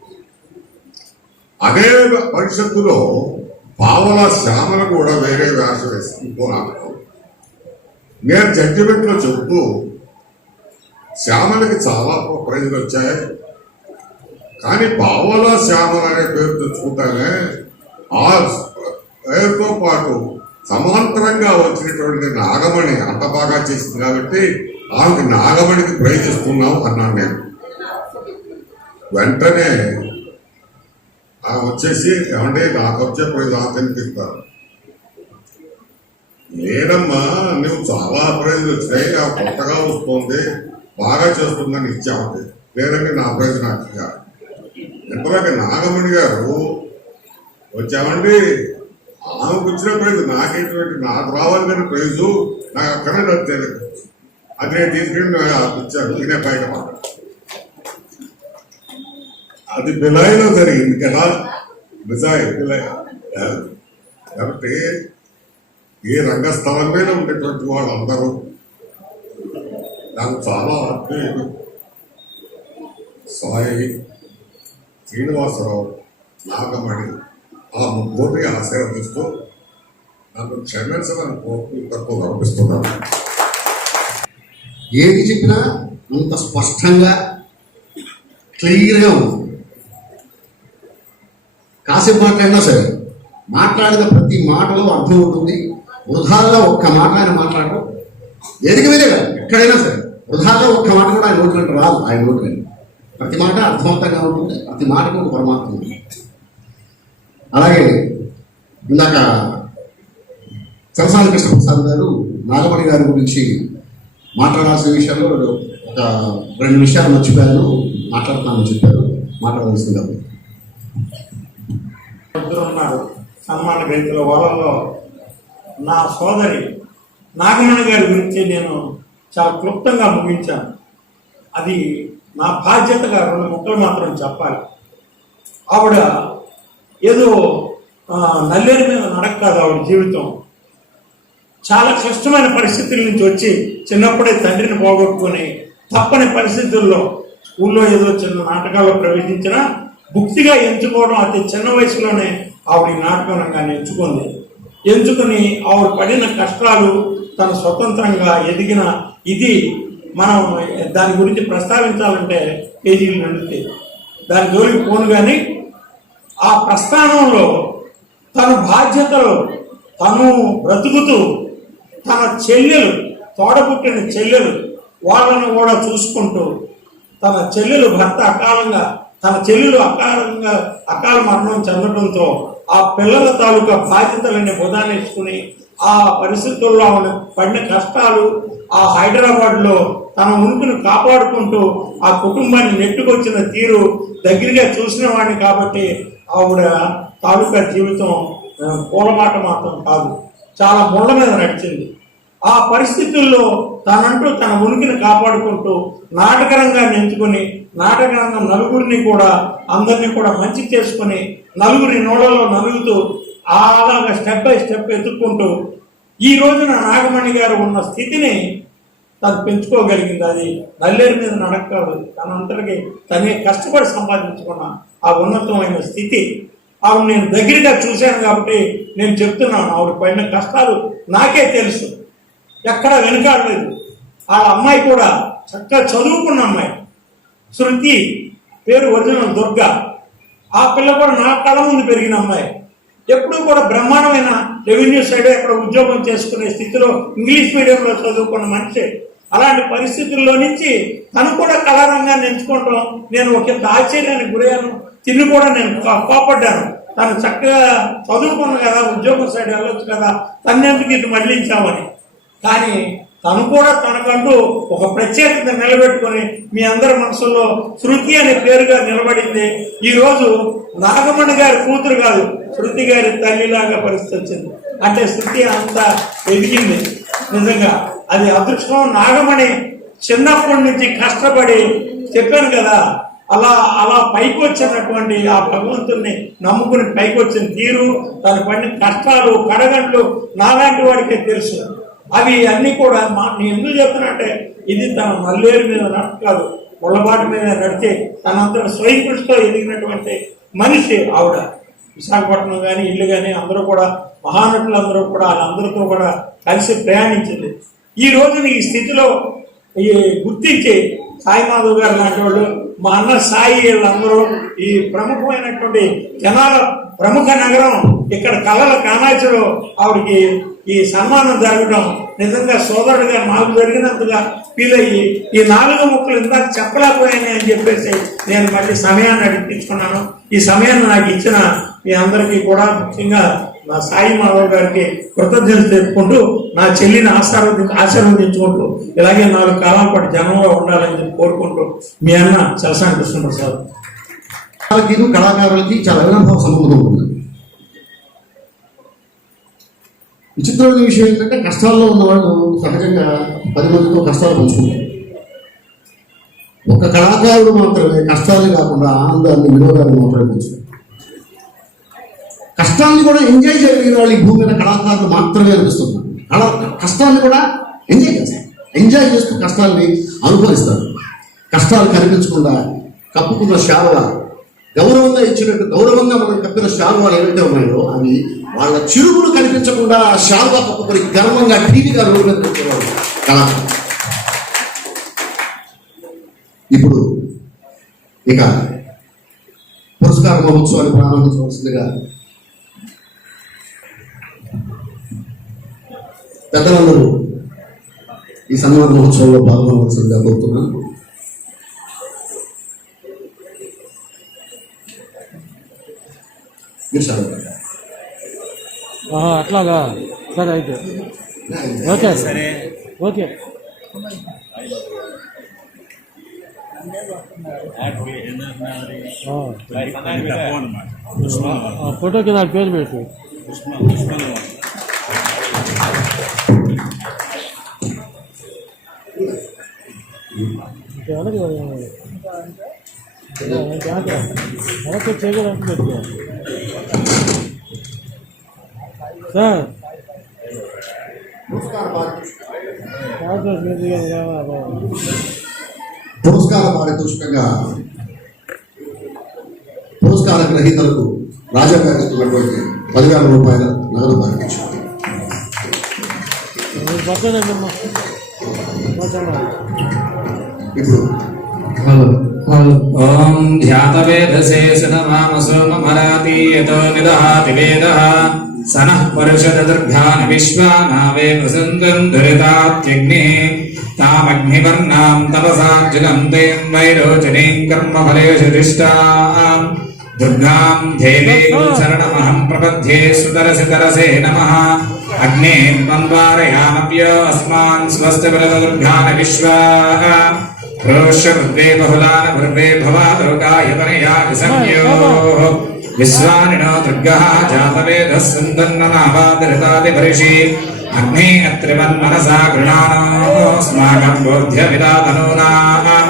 అదే పరిషత్తులో పావల శ్యామల కూడా వేరే వేషం వేసింది, ఇంకో నాటకం. నేను జడ్జిమెంట్లో చెబుతూ శ్యామలకి చాలా ప్రైజులు వచ్చాయి, కానీ పావల శ్యామల అనే పేరు తెచ్చుకుంటానే ఆ పేరుతో పాటు సమాంతరంగా వచ్చినటువంటి నాగమణి అంత బాగా చేసింది కాబట్టి ఆమెకి నాగమణికి ప్రైజ్ ఇస్తున్నాం అన్నాను నేను. వెంటనే వచ్చేసి ఏమంటే నాకు వచ్చే ప్రైజ్ ఆతనికి ఇస్తారు. లేదమ్మా, నువ్వు చాలా ప్రైజ్లు వచ్చినాయి, ఆ కొత్తగా వస్తుంది, బాగా చేస్తుందని ఇచ్చామంటే, లేదంటే నా ప్రైజ్ నాకు ఇచ్చారు. ఇంతలోకి నాగమణి గారు వచ్చామండి, ఆమెకు వచ్చిన ప్రైజ్ నాకేటువంటి నాకు రావాలి కానీ ప్రైజు నాకు అక్కడే నచ్చేది. అది నేను తీసుకెళ్ళి ఇచ్చాను. నేనే బయట మాట అది బిలాయిలో జరిగింది కదా, బిజాయి బిలాయి. కాబట్టి ఈ రంగస్థలం మీద ఉండేటువంటి వాళ్ళందరూ నాకు చాలా ఆత్మీయులు. సాయి, శ్రీనివాసరావు, నాగమణి ఆ ముగ్గురిని ఆశీర్వదిస్తూ నన్ను క్షమించమని తక్కువ కనిపిస్తున్నాను. ఏది చెప్పినా అంత స్పష్టంగా క్లియర్గా ఉంది. కాసేపు మాట్లాడినా సరే మాట్లాడిన ప్రతి మాటలో అర్థం ఉంటుంది. వృధాల్లో ఒక్క మాట ఆయన మాట్లాడటం వేదిక మీదే కాదు, ఎక్కడైనా సరే వృధాల్లో ఒక్క మాట కూడా ఆయన నోటి వెంట రాదు. ఆయన నోటి వెంట ప్రతి మాట అర్థవంతంగా ఉంటుంది. ప్రతి మాటకు ఒక పరమాత్మ ఉంది. అలాగే ఇందాక చలసాని కృష్ణప్రసాద్ గారు నాగమణి గారి గురించి మాట్లాడాల్సిన విషయాల్లో ఒక 2 విషయాలు మర్చిపోయాను, మాట్లాడతానని చెప్పారు. మాట్లాడాల్సింది ఉన్నారు సన్మాన గ్రహీతల వాళ్ళలో నా సోదరి నాగమణి గారి గురించి నేను చాలా క్లుప్తంగా ముగించాను. అది నా బాధ్యతగా 2 ముక్కలు మాత్రం చెప్పాలి. ఆవిడ ఏదో నల్లేరు మీద నడక కాదు. ఆవిడ జీవితం చాలా క్లిష్టమైన పరిస్థితుల నుంచి వచ్చి చిన్నప్పుడే తండ్రిని పోగొట్టుకుని తప్పని పరిస్థితుల్లో స్కూల్లో ఏదో చిన్న నాటకాల్లో ప్రవేశించినా భుక్తిగా ఎంచుకోవడం అతి చిన్న వయసులోనే ఆవిడ నాటక రంగాన్ని ఎంచుకుని ఆవిడ పడిన కష్టాలు, తన స్వతంత్రంగా ఎదిగిన ఇది మనం దాని గురించి ప్రస్తావించాలంటే పేజీలు నిండుతాయి. దాని జోలికి పోను. కానీ ఆ ప్రస్థానంలో తన బాధ్యతలు తను బ్రతుకుతూ తన చెల్లెలు, తోడబుట్టిన చెల్లెలు వాళ్ళను కూడా చూసుకుంటూ తన చెల్లెలు భర్త అకాల మరణం చెందడంతో ఆ పిల్లల తాలూకా బాధ్యతలన్నీ బుధానేసుకుని ఆ పరిస్థితుల్లో ఆవిడ పడిన కష్టాలు, ఆ హైదరాబాద్లో తన ఉనికిని కాపాడుకుంటూ ఆ కుటుంబాన్ని నెట్టుకొచ్చిన తీరు దగ్గరగా చూసిన వాడిని. కాబట్టి ఆవిడ తాలూకా జీవితం పూలమాట మాత్రం కాదు, చాలా ముళ్ళ మీద నడిచింది. ఆ పరిస్థితుల్లో తనంటూ తన ఉనికిని కాపాడుకుంటూ నాటక రంగాన్ని ఎంచుకొని నాటక రంగం నలుగురిని కూడా అందరినీ కూడా మంచి చేసుకుని నలుగురి నోళ్ళలో నలుగుతూ అలాగా స్టెప్ బై స్టెప్ ఎత్తుక్కుంటూ ఈ రోజున నాగమణి గారు ఉన్న స్థితిని తను పెంచుకోగలిగింది. అది నల్లేరు మీద నడకాదు, తనంతటికి తనే కష్టపడి సంపాదించుకున్న ఆ ఉన్నతమైన స్థితి. ఆవిడ నేను దగ్గరగా చూశాను కాబట్టి నేను చెప్తున్నాను. ఆవిడ పడిన కష్టాలు నాకే తెలుసు, ఎక్కడ వెనుకాడలేదు. ఆ అమ్మాయి కూడా చక్కగా చదువుకున్న అమ్మాయి, శృతి పేరు ఒరిజినల్ దుర్గా. ఆ పిల్ల కూడా నా కళ ముందు పెరిగిన అమ్మాయి. ఎప్పుడూ కూడా బ్రహ్మాండమైన రెవెన్యూ సైడ్ ఎక్కడ ఉద్యోగం చేసుకునే స్థితిలో ఇంగ్లీష్ మీడియంలో చదువుకున్న మనిషి. అలాంటి పరిస్థితుల్లో నుంచి తను కూడా కళారంగాన్ని ఎంచుకోవడం నేను ఒకంత ఆశ్చర్యానికి గురయ్యాను. తిని కూడా నేను కోపడ్డాను. తను చక్కగా చదువుకున్నాను కదా, ఉద్యోగం సైడ్ వెళ్ళొచ్చు కదా, తన్నెందుకు ఇటు మళ్ళించామని. కానీ తను కూడా తనకంటూ ఒక ప్రత్యేకత నిలబెట్టుకుని మీ అందరి మనసుల్లో శృతి అనే పేరుగా నిలబడింది. ఈరోజు నాగమణి గారి కూతురు కాదు, శృతి గారి తల్లిలాగా పరిస్థితి వచ్చింది. అంటే శృతి అంత ఎదిగింది. నిజంగా అది అదృష్టం. నాగమణి చిన్నప్పటి నుంచి కష్టపడి చెప్పాను కదా, అలా పైకి వచ్చినటువంటి ఆ భగవంతుడిని నమ్ముకుని పైకి వచ్చిన తీరు, తను పడిన కష్టాలు, కడగండ్లు నాలాంటి వాడికే తెలుసు. అవి అన్ని కూడా నేను ఎందుకు చెప్తున్నా ఇది తన నల్లేరు మీద నడకాదు, ముళ్ళబాటు మీద నడిచే తనంతా స్వయం కృషితో ఎదిగినటువంటి మనిషి ఆవిడ. విశాఖపట్నం కానీ ఇల్లు కానీ అందరూ కూడా మహానటులందరూ కూడా వాళ్ళందరితో కూడా కలిసి ప్రయాణించింది. ఈ రోజున ఈ స్థితిలో ఈ గుర్తించి సాయి మాధవ్ గారు లాంటి వాళ్ళు, మా అన్న సాయి వీళ్ళందరూ, ఈ ప్రముఖమైనటువంటి జనాల ప్రముఖ నగరం ఇక్కడ కళల కామాచలో ఆవిడకి ఈ సన్మానం జరగడం నిజంగా సోదరుడిగా నాకు జరిగినంతగా ఫీల్ అయ్యి ఈ 4 ముక్కలు ఇందాక చెప్పలేకపోయాను అని చెప్పేసి నేను మళ్ళీ సమయాన్ని అడిగించుకున్నాను. ఈ సమయాన్ని నాకు ఇచ్చిన మీ అందరికీ కూడా, ముఖ్యంగా నా సాయి మాధవ్ గారికి కృతజ్ఞతలు తెలుపుకుంటూ నా చెల్లిని ఆశీర్వదించుకుంటూ ఇలాగే 4 కాలాల పాటు జనంలో ఉండాలని చెప్పి కోరుకుంటూ మీ అన్న చలసాని కృష్ణప్రసాద్. కళాకారులకి చాలా అవినాభావ సంబంధం ఉంటుంది. విచిత్రమైన విషయం ఏంటంటే కష్టాల్లో ఉన్నవాళ్ళు సహజంగా 10 మందితో కష్టాలు పంచుకుంటారు. ఒక కళాకారుడు మాత్రమే కష్టాలు కాకుండా ఆనందాన్ని, వినోదాన్ని మాత్రమే పంచుకుంటారు. కష్టాన్ని కూడా ఎంజాయ్ చేయగలిగిన వాళ్ళు ఈ భూమి మీద కళాకారులు మాత్రమే అనిపిస్తున్నారు. కష్టాన్ని కూడా ఎంజాయ్ చేస్తూ కష్టాన్ని అనుభవిస్తారు. కష్టాలు కనిపించకుండా కప్పుకున్న శాలువ, గౌరవంగా ఇచ్చినట్టు గౌరవంగా మనం కప్పిన శాలువాలు ఏవైతే ఉన్నాయో అవి వాళ్ళ చిరుగులు కనిపించకుండా ఆ శాలువా కప్పుకొని గర్వంగా టీవీగా రోడ్లు పెట్టేవాళ్ళు కళాకారులు. ఇప్పుడు ఇక పురస్కార మహోత్సవాన్ని ప్రారంభించవలసిందిగా పెద్దలందరూ ఈ సన్మాన మహోత్సవంలో పాల్గొనవలసిందిగా కోరుతున్నాను. అట్లాగా సరే అయితే ఓకే సరే ఓకే ఫోటోకి నాకు పేరు పెట్టు. సార్ పురస్కార పారితోషికంగా పురస్కార గ్రహీతలకు రాజాపేట ఇస్తున్నటువంటి 10,000 రూపాయల నగదు ప్రకటించారు. ఇప్పుడు ఓం ధ్యాతవేదసే సదమామసోమరాతీయతో నిదహాతి వేదః సనః పరుషదదుర్గాన్ విశ్వానావే వసంతం దురితాత్యగ్నిః తామగ్నివర్ణాం తపసార్జునం తేం వైరోచనీం కర్మఫలేషు దిష్టాం దుర్గాం దేవీం శరణమహం ప్రపద్యే సుతరసితరసే నమః అగ్నే త్వం వారయామప్యో అస్మాన్ స్వస్తి బలదుర్గాన్ విశ్వాః ప్రోష్యవృద్వే బహుళాన భృర్వే భవాదోకాయ తనయాది సంయోః విశ్వానినో దుర్గః జాతవేదః సందన్ననావాదరితాది పరిషి అగ్నే అత్రివన్మనసా గృణానోస్మాకం బోధ్యవిదాతనూనాం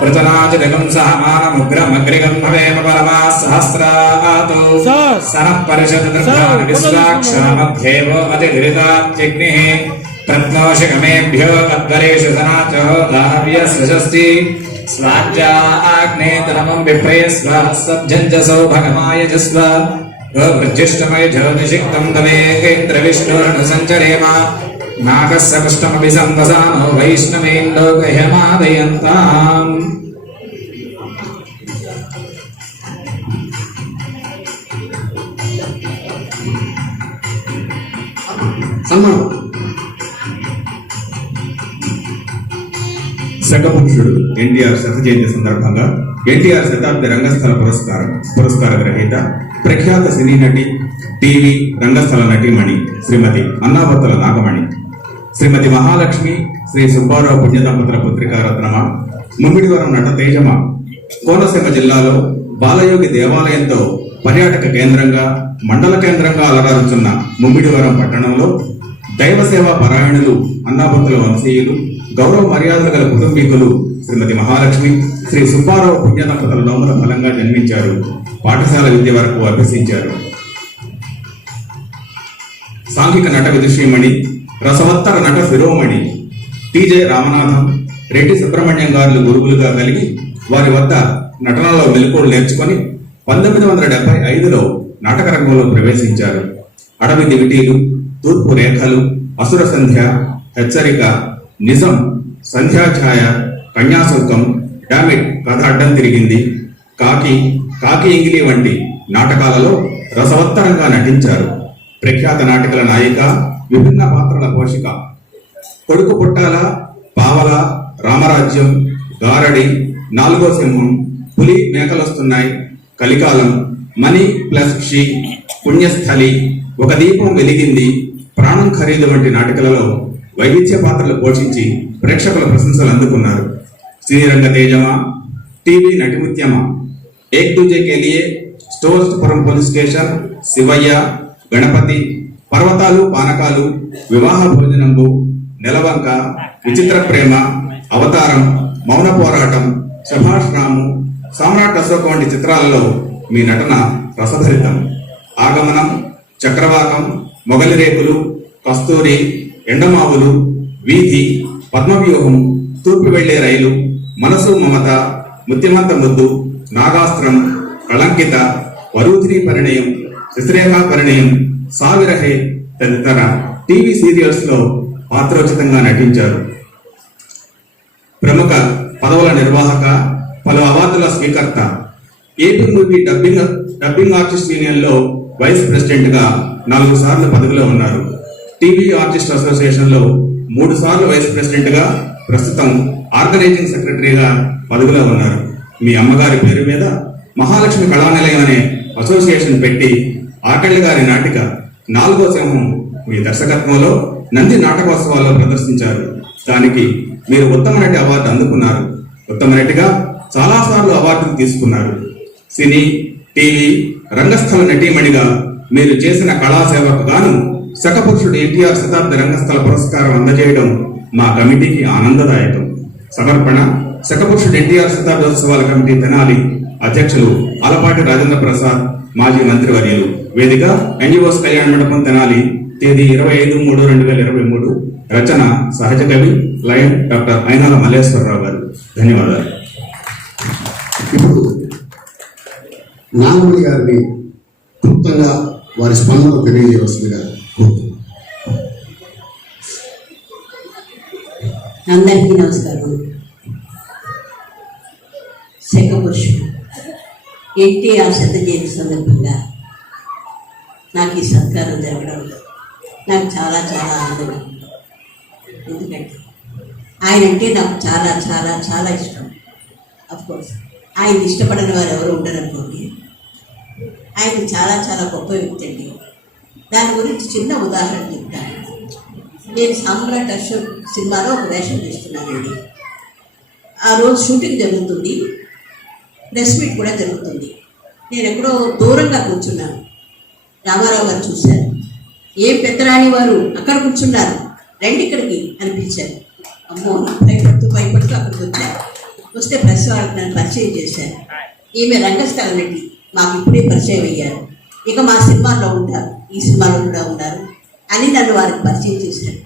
పృతనాజగం సహమానముగ్రమగ్రిగం భవేమ పరమా సహస్రాతో సనః పరిషదదుర్గాన్ విశ్వాక్షరమధ్యేవో అతివిరితాత్యగ్నిః ప్రత్నోషకమేభ్యో అద్వరేషు సనాచో దానవ్యస్య షష్ఠి స్వాజ్యాగ్నేతరమం విప్రేస్వ సబ్జంజసో భగమాయజస్వ గోవృజ్జిష్టమయ జ్యోతిషిక్తం తవేకేంద్ర విష్ణురను సంచరేమ నాగస్య పుష్టమపి సంవసానో వైష్ణవేం లోకహ్యమాదయంతాం. సన్మానం శకపురుషుడు ఎన్టీఆర్ శత జయంతి సందర్భంగా ఎన్టీఆర్ శతాబ్ది రంగస్థల పురస్కార గ్రహీత ప్రఖ్యాత సినీ నటి, టీవీ రంగస్థల నటీమణి శ్రీమతి అన్నావత్తల నాగమణి, శ్రీమతి మహాలక్ష్మి, శ్రీ సుబ్బారావు పుణ్య దంపతుల పుత్రికా రత్నమ, ముమ్మిడివరం నట తేజమ కోనసీమ జిల్లాలో బాలయోగి దేవాలయంతో పర్యాటక కేంద్రంగా, మండల కేంద్రంగా అలరారుచున్న ముమ్మిడివరం పట్టణంలో దైవ సేవా పరాయణులు, అన్నావత్తల వంశీయులు, గౌరవ మర్యాదలు గల కుటుంబీకులు శ్రీమతి మహాలక్ష్మి, శ్రీ సుబ్బారావు పుణ్య దంపతుల నోముల ఫలంగా జన్మించారు. పాఠశాల విద్య వరకు అభ్యసించారు. సాంఘిక నట విదుషీమణి, రసవత్తర నట శిరోమణి టీజే రామనాథం, రెడ్డి సుబ్రహ్మణ్యం గారులు గురువులుగా కలిగి వారి వద్ద నటనలో మెలకువలు నేర్చుకొని 1975లో నాటక రంగంలో ప్రవేశించారు. అడవి దివిటీలు, తూర్పు రేఖలు, అసుర సంధ్య, హెచ్చరిక, నిజం, సంధ్యాఛాయ, కన్యాశుల్కం, డామిట్ కథ అడ్డం తిరిగింది, కాకి, కాకి ఇంగిలి వంటి నాటకాలలో రసవత్తరంగా నటించారు. ప్రఖ్యాత నాటకాల నాయిక, విభిన్న పాత్రల పోషిక. కొడుకు పుట్టాల, పావల, రామరాజ్యం, గారడి, నాలుగో సింహం, పులి మేకలొస్తున్నాయి, కలికాలం, మనీ ప్లస్ షీ, పుణ్యస్థలి, ఒక దీపం వెలిగింది, ప్రాణం ఖరీదు వంటి నాటకాలలో వైవిధ్య పాత్రలు పోషించి ప్రేక్షకుల ప్రశంసలు అందుకున్నారు. శ్రీరంగ తేజమా, టీవీ నటిముత్యమా, ఏక్ దూజే కే లియే, స్టోర్స్పురం పోలీస్ స్టేషన్, శివయ్య, గణపతి, పర్వతాలు పానకాలు, వివాహ భోజనంబు, నెలవంక, విచిత్ర ప్రేమ, అవతారం, మౌన పోరాటం, సుభాష్ రాము, సామ్రాట్ అశోక్ వంటి చిత్రాలలో మీ నటన రసభరితం. ఆగమనం, చక్రవాకం, మొగలి రేకులు, కస్తూరి, ఎండమావులు, వీధి, పద్మవ్యూహం, తూర్పు వెళ్లే రైలు, మనసు మమత, ముత్యమంత ముద్దు, నాగాస్త్రం, కళంకిత, వరూధిని పరిణయం, శశిరేఖా పరిణయం, సావిరహే తదితర టీవీ సీరియల్స్ లో పాత్రోచితంగా నటించారు. ప్రముఖ పదవుల నిర్వాహక, పలు అవార్డుల స్వీకర్త, AP movie dubbing artist union లో వైస్ ప్రెసిడెంట్ గా 4 సార్లు పదవిలో ఉన్నారు. టీవీ ఆర్టిస్ట్ అసోసియేషన్ లో 3 సార్లు వైస్ ప్రెసిడెంట్ గా, ప్రస్తుతం ఆర్గనైజింగ్ సెక్రటరీగా పదవిలో ఉన్నారు. మీ అమ్మగారి పేరు మీద మహాలక్ష్మి కళానిలయం అనే అసోసియేషన్ పెట్టి ఆకళ్ళి గారి నాటిక 4వ సింహం మీ దర్శకత్వంలో నంది నాటకోత్సవాల్లో ప్రదర్శించారు. దానికి మీరు ఉత్తమ నటి అవార్డు అందుకున్నారు. ఉత్తమ నటిగా చాలా సార్లు అవార్డులు తీసుకున్నారు. సినీ, టీవీ, రంగస్థల నటీమణిగా మీరు చేసిన కళాసేవకు గాను శకపురుషుడు ఎన్టీఆర్ శతాబ్ది రంగస్థల పురస్కారం అందజేయడం మా కమిటీకి ఆనందదాయకం. సమర్పణ శకపురుషుడు ఎన్టీఆర్ శతాబ్దోత్సవాల కమిటీ తెనాలి అధ్యక్షులు ఆలపాటి రాజేంద్ర ప్రసాద్, మాజీ మంత్రివర్యులు. వేదిక ఎన్జిఓస్ కళ్యాణ మండపం తెనాలి. తేదీ 25/3/2023. రచన సహజ కవి, లయన్ డాక్టర్ అయినాల మల్లేశ్వరరావు గారు. ధన్యవాదాలు. ఇప్పుడు నాగమణి గారిని క్లుప్తంగా వారి స్పందన తెలియజేయవలసిందిగా కోరుతున్నాను. అందరికీ నమస్కారం. శకపురుషుడు ఎన్టీఆర్ శత జయంతి సందర్భంగా నాకు ఈ సత్కారం జరగడం నాకు చాలా చాలా ఆనందం. ఎందుకంటే ఆయన అంటే నాకు చాలా చాలా చాలా ఇష్టం. అఫ్కోర్స్ ఆయన ఇష్టపడని వారు ఎవరు ఉండరనుకోండి. ఆయన చాలా చాలా గొప్ప వ్యక్తి అండి. దాని గురించి చిన్న ఉదాహరణ చెప్తాను. నేను సామ్రాట్ అశోక్ సినిమాలో ఒక వేషం చేస్తున్నానండి. ఆ రోజు షూటింగ్ జరుగుతుంది, ప్రెస్ మీట్ కూడా జరుగుతుంది. నేను ఎక్కడో దూరంగా కూర్చున్నాను. రామారావు గారు చూశారు. ఏం పెద్దరాణి వారు అక్కడ కూర్చున్నారు, రండి ఇక్కడికి అనిపించారు. అమ్మో, భయపడుతూ అక్కడికి వచ్చారు. వస్తే ప్రెస్ వాళ్ళకి నన్ను పరిచయం చేశారు. ఈమె రంగస్థల నటి, మాకు ఇప్పుడే పరిచయం అయ్యారు, ఇక మా సినిమాలో ఉంటారు, ఈ సినిమాలో కూడా ఉన్నారు అని నన్ను వారికి పరిచయం చేశారు.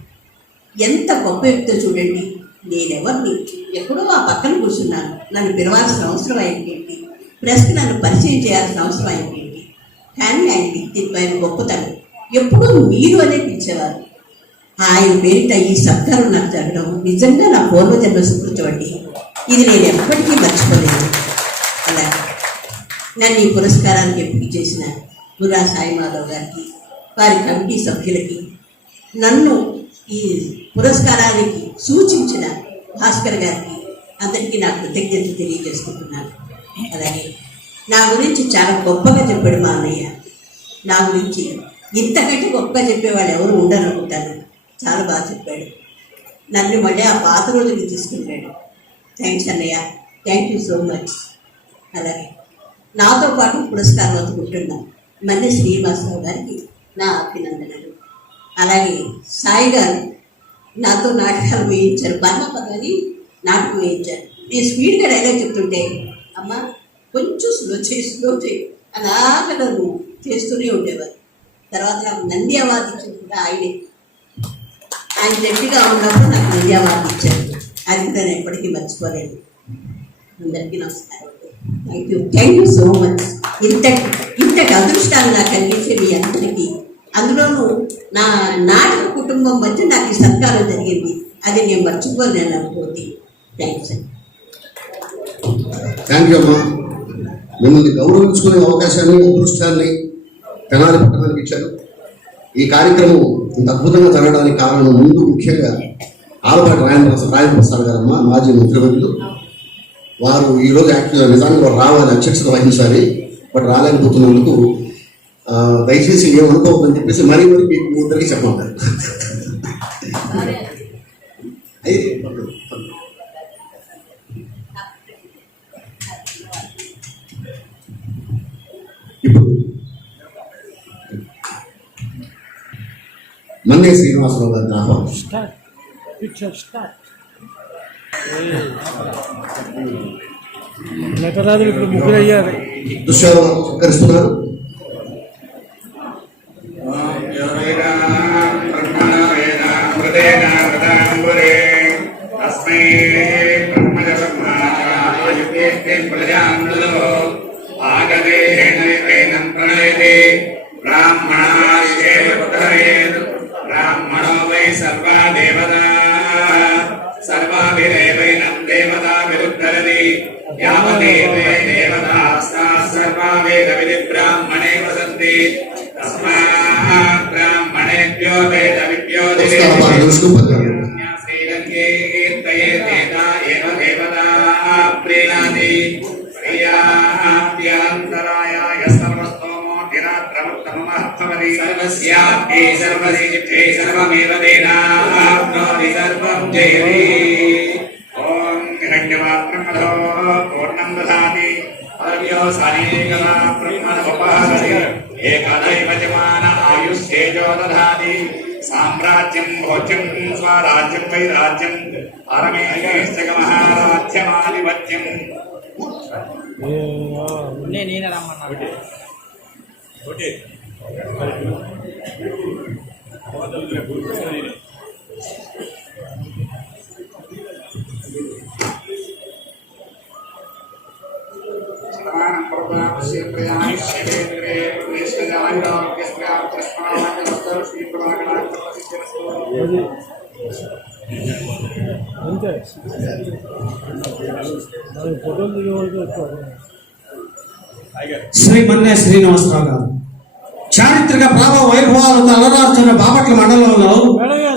ఎంత గొప్ప వ్యక్తితో చూడండి. నేనెవరిని ఎక్కడో ఆ పక్కన కూర్చున్నాను, నన్ను పిలవాల్సిన అవసరం అయింది, ప్రెస్కి నన్ను పరిచయం చేయాల్సిన అవసరం అయింది. కానీ ఆయన వ్యక్తిత్వమైన గొప్పతనం ఎప్పుడూ మీరు అనే పిలిచేవారు. ఆయన పేరిట ఈ సత్కారం నాకు జరగడం నిజంగా నా పూర్వజన్మ సుకృతం అండి. ఇది నేను ఎప్పటికీ మర్చిపోలేదు. అలాగే నన్ను ఈ పురస్కారానికి ఎంపిక చేసిన బుర్రా సాయి మాధవ్ గారికి, వారి కమిటీ సభ్యులకి, నన్ను ఈ పురస్కారానికి సూచించిన భాస్కర్ గారికి అందరికీ నా కృతజ్ఞతలు తెలియజేసుకుంటున్నాను. అలాగే నా గురించి చాలా గొప్పగా చెప్పాడు మా అన్నయ్య. నా గురించి ఇంతకంటే గొప్పగా చెప్పేవాళ్ళు ఎవరు ఉండరు అనుకుంటాను. చాలా బాగా చెప్పాడు. నన్ను మళ్ళీ ఆ పాత రోజులకి తీసుకెళ్ళాడు. థ్యాంక్స్ అన్నయ్య, థ్యాంక్ యూ సో మచ్. అలాగే నాతో పాటు పురస్కారం అందుకుంటున్నాం మళ్ళీ శ్రీనివాసరావు గారికి నా అభినందనలు. అలాగే సాయి గారు నాతో నాటకాలు వేయించారు. పద్మపదని నాటకం వేయించారు. నేను స్పీడ్గా డైలాగ్ చెప్తుంటే అమ్మ కొంచెం స్లో చేయి అలాగ నన్ను చేస్తూనే ఉండేవారు. తర్వాత నాకు నంది అవార్డు ఇచ్చింది కూడా ఆయనే. ఆయన జడ్జిగా ఉన్నప్పుడు నాకు నంది అవార్డు ఇచ్చారు. అది కూడా నేను ఎప్పటికీ మర్చిపోలేదు. అందరికీ నమస్కారం. Thank you so much. ఇంతటి అదృష్టాలు నాకు కలిగించే మీ అందరికీ, అందులోనూ నా నాటక కుటుంబం మధ్య నాకు ఈ సత్కారం జరిగింది. అది నేను మర్చిపోలేను అనుకోండి. థ్యాంక్స్ అండి. థ్యాంక్ యూ అమ్మా. మిమ్మల్ని గౌరవించుకునే అవకాశాన్ని, అదృష్టాన్ని తెనాలి పట్టణానికి ఇచ్చారు. ఈ కార్యక్రమం ఇంత అద్భుతంగా జరగడానికి కారణం ముందు ముఖ్యంగా ఆలపాటి రాజేంద్ర ప్రసాద్ గారమ్మ, మాజీ మంత్రివర్యులు. వారు ఈరోజు యాక్చువల్గా నిజానికి వారు రావాలి, అధ్యక్షత వహించాలి, బట్ రాలేకపోతున్నందుకు దయచేసి ఏమనుకోవద్దని చెప్పేసి మరీ మీ ఇద్దరికి చెప్పమంటారు. ఇప్పుడు మన్నే శ్రీనివాసరావు గారిని ఆహ్వానిస్తున్నాను. Start picture start. లెక్కరాదు ఇప్పుడు ముగ్గురు అయ్యారు. దుశ్శాలు సత్కరిస్తున్నారు. బ్రాహ్మణో వై సర్వా దేవతా సర్వాభిరేవైనం దేవతా విరుద్ధరతి యావదేవే దేవతాస్తా సర్వా వేద విధి బ్రాహ్మణే వసంతి తస్మాత్ బ్రాహ్మణేభ్యో వేద విభ్యో శ్రీరంగే కీర్తయే దేవతా ఏవ దేవతా ప్రీణాతి ప్రియాప్యంతరాయాయ సర్వస్తోమో ధిరాత్రముత్తమమహత్వమది సర్వస్యాప్తే సర్వసిద్ధే సర్వమేవ దేనాప్నోతి సర్వం జయతి. ఓం హిరణ్యపాత్రమధో పూర్ణం దదాతి అర్వ్యో సానేకదా బ్రహ్మణోపహరతి ఏకదైవ జమాన ఆయుస్తేజో దదాతి. సామ్రాజ్యం భోజ్యం స్వరాజ్యం వైరాజ్యం అరమేశ్వరమహారాజ్యమాధిపత్యం. అంతే ఫోటోలు దిగే వరకు ఎక్కువ. శ్రీ మన్నే శ్రీనివాసరావు గారు చారిత్రక ప్రభావ వైభవాలతో అలరార్చిన బాపట్ల మండలంలో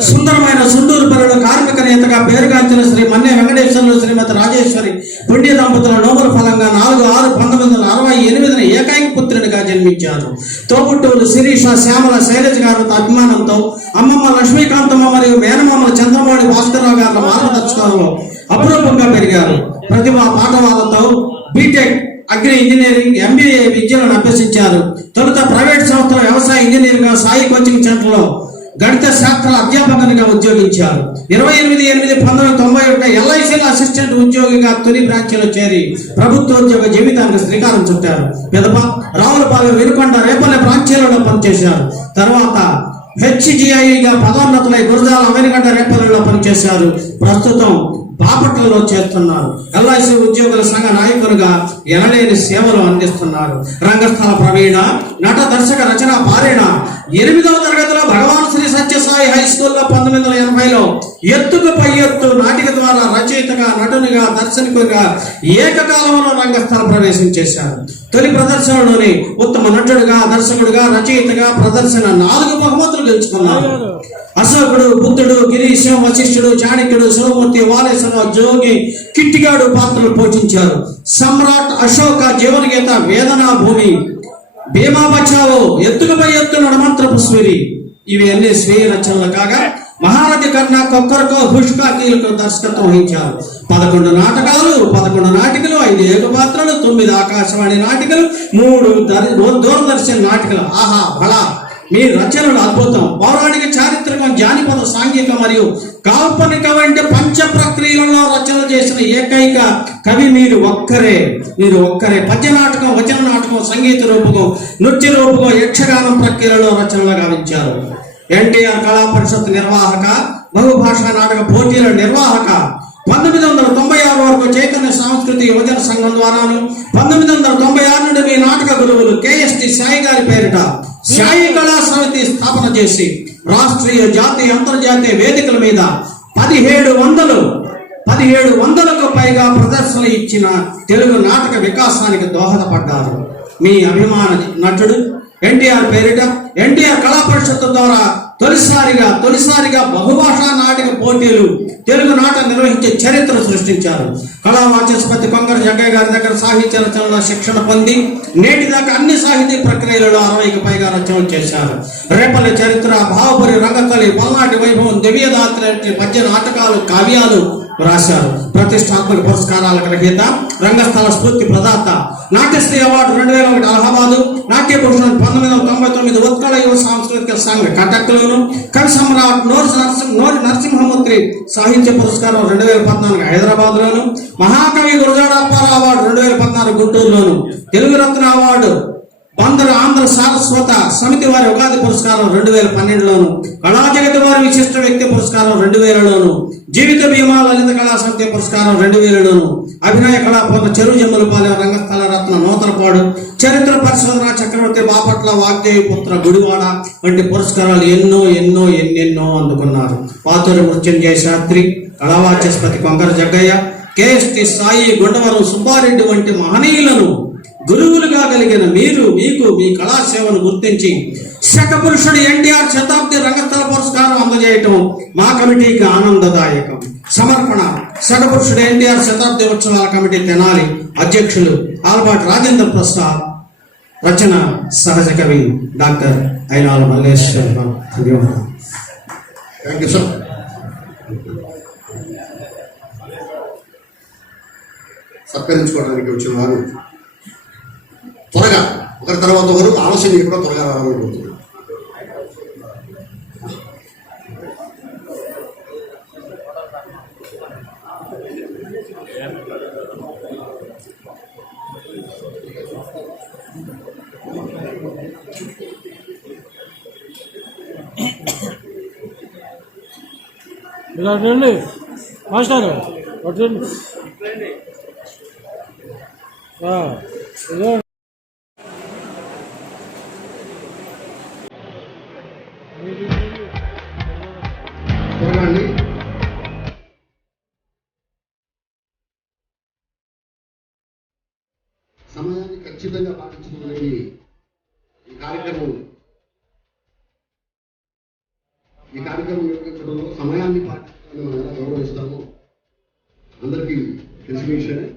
సుందరమైన సుండూరు పల్లెలో కార్మిక నేతగా పేరుగాంచిన శ్రీ మన్నే వెంకటేశ్వర్లు శ్రీమతి రాజేశ్వరి పుణ్య దంపతుల నోబెల్ ఫలంగా 4/6/1968 ఏకైక పుత్రునిగా జన్మించారు. తోబుట్టువులు శిరీష, శ్యామల, శైలజ గారితో అభిమానంతో అమ్మమ్మ లక్ష్మీకాంతమ్మ మరియు మేనమామల చంద్రమౌళి భాస్కరరావు గారి మార్గదర్శకంలో అపురూపంగా పెరిగారు. ప్రతిభా పాఠవాలతో బీటెక్ అగ్రి ఇంజనీరింగ్, MBA విద్యలను అభ్యసించారు. తొలుత ప్రైవేట్ సంస్థల వ్యవసాయ ఇంజనీర్ గా సాయి కోచింగ్ సెంటర్ లో గణిత శాస్త్ర అధ్యాపకునిగా ఉద్యోగించారు. 28/8/1991 LICలో అసిస్టెంట్ ఉద్యోగిగా తొలి బ్రాంచ్లో చేరి ప్రభుత్వోద్యోగ జీవితానికి శ్రీకారం చుట్టారు. పెదప, రావులపాలెం, వినుకొండ, రేపల్లె బ్రాంచీలలో పనిచేశారు. తర్వాత HGIగా పదోన్నతులై గురజాల, అమెరికండ, రేపల్లెలో పనిచేశారు. ప్రస్తుతం బాపట్లలో చేస్తున్నారు. LIC ఉద్యోగుల సంఘ నాయకులుగా ఎనలేని సేవలు అందిస్తున్నారు. రంగస్థల ప్రవీణ, నట, దర్శక, రచన పారేణ. 8వ తరగతిలో భగవాన్ శ్రీ సత్యసాయి హై స్కూల్లో 1980లో ఎత్తుకు పై ఎత్తు నాటిక ద్వారా రచయితగా, నటునిగా, దర్శకుడిగా ఏకకాలంలో రంగస్థల ప్రవేశం చేశారు. తొలి ప్రదర్శనలోని ఉత్తమ నటుడుగా, దర్శకుడిగా, రచయితగా ప్రదర్శన 4 బహుమతులు గెలుచుకున్నారు. అశోకుడు, బుద్ధుడు, గిరీశం, వశిష్ఠుడు, చాణక్యుడు, శివమూర్తి, వాలేశ్వర, జోగి, కిట్టిగాడు పాత్రలు పోషించారు. సమ్రాట్ అశోక జీవన గీత, వేదనా భూమి, భీమా బచావో, ఎత్తుకుపై ఎత్తు, నడమంత్రపు స్వరి ఇవి అన్ని స్వీయ రచనలు కాగా మహారథి కన్నా కొక్కరకో, హుష్కాకీలకు దర్శకత్వం వహించారు. 11 నాటకాలు, 11 నాటికలు, 5 ఏకపాత్రలు, 9 ఆకాశవాణి నాటికలు, 3 దూరదర్శన్ నాటికలు. ఆహా బలా, మీ రచనలు అద్భుతం. పౌరాణిక, చారిత్రకం, జానపద, సాంఘిక మరియు కాల్పనిక వంటి పంచ ప్రక్రియలలో రచనలు చేసిన ఏకైక కవి మీరు ఒక్కరే. పద్య నాటకం, వచన నాటకం, సంగీత రూపకం, నృత్య రూపకం, యక్షగానం ప్రక్రియలలో రచనలు గావించారు. NTR కళా పరిషత్ నిర్వాహక, బహుభాషా నాటక పోటీల నిర్వాహక. 1996 వరకు చైతన్య సాంస్కృతిక యువజన సంఘం ద్వారాను, 1996 నుండి మీ నాటక గురువులు KST సాయి గారి పేరిట సాయి కళా సమితి స్థాపన చేసి రాష్ట్రీయ, జాతీయ, అంతర్జాతీయ వేదికల మీద 1700కు పైగా ప్రదర్శనలు ఇచ్చిన తెలుగు నాటక వికాసానికి దోహదపడ్డారు. మీ అభిమాన నటుడు NTR పేరిట NTR కళా పరిషత్తు ద్వారా తొలిసారిగా బహుభాషా నాటక పోటీలు తెలుగు నాటకం నిర్వహించే చరిత్ర సృష్టించారు. కళా వాచస్పతి కొంగర జగ్గయ్య గారి దగ్గర సాహిత్య రచనలో శిక్షణ పొంది నేటిదాకా అన్ని సాహితీ ప్రక్రియలలో 60కి పైగా రచనలు చేశారు. రేపల్లి చరిత్ర, భావపురి, రంగకళి, పల్నాటి వైభవం, దివ్యదాత్రి పద్య నాటకాలు, కావ్యాలు రాశారు. ప్రతిష్టాత్మక పురస్కారాల గ్రహీత, రంగస్థల స్ఫూర్తి ప్రదాత, నాట్యశ్రీ అవార్డు 2001 అలహాబాదు, నాట్య భూషణ్ 1999 ఉత్కళ యువ సాంస్కృతిక సంఘ కటక్లోను, కవి సమ్రాట్ నోరి నరసింహమూర్తి సాహిత్య పురస్కారం 2014 హైదరాబాద్ లోను, మహాకవి గురజాడ అప్పారావు అవార్డు 2014 గుంటూరులోను, తెలుగు రత్న అవార్డు బందరు ఆంధ్ర సారస్వత సమితి వారి ఉగాది పురస్కారం 2012లోను, కళా జగతి వారి విశిష్ట వ్యక్తి పురస్కారం 2000లోను, జీవిత బీమా లలిత కళా సమితి పురస్కారం 2000లోను, అభినయ కళాపూర్ణ చెరువు జమ్ములపాలెం రంగస్థల రత్న నూతనపాడు, చరిత్ర పరిశోధన చక్రవర్తి బాపట్ల వాగ్దేవి పుత్ర గుడివాడ వంటి పురస్కారాలు ఎన్నెన్నో అందుకున్నారు. పాతూరి మృత్యుంజయ శాస్త్రి, కళావాచస్పతి కొంగర జగ్గయ్య, కేఎస్టి సాయి, గుండవరం సుబ్బారెడ్డి వంటి మహనీయులను గురువులుగా కలిగిన మీకు మీ కళాసేవను గుర్తించి శకపురుషుడు ఎన్టీఆర్ శతాబ్ది రంగస్థల పురస్కారం అందజేయటం మా కమిటీకి ఆనందదాయకం. సమర్పణ శకపురుషుడు ఎన్టీఆర్ శతాబ్ది ఉత్సవాల కమిటీ తెనాలి అధ్యక్షులు ఆలపాటి రాజేంద్ర ప్రసాద్, రచన సహజ కవి doctor Ailala Malleswara Rao. Thank you sir. సత్కరించుకోవడానికి వచ్చిన వారు త్వరగా ఒకరి తర్వాత ఒకరు ఆలస్యం కూడా త్వరగా రావాలని కోరుతున్నాను. ఇలా రండి మాస్టర్, పట్టండి. సమయాన్ని ఖచ్చితంగా పాటించడం అనేది ఈ కార్యక్రమం నిర్వహించడంలో సమయాన్ని పాటించడం మనం ఎలా గౌరవిస్తామో అందరికీ తెలిసిన విషయమే.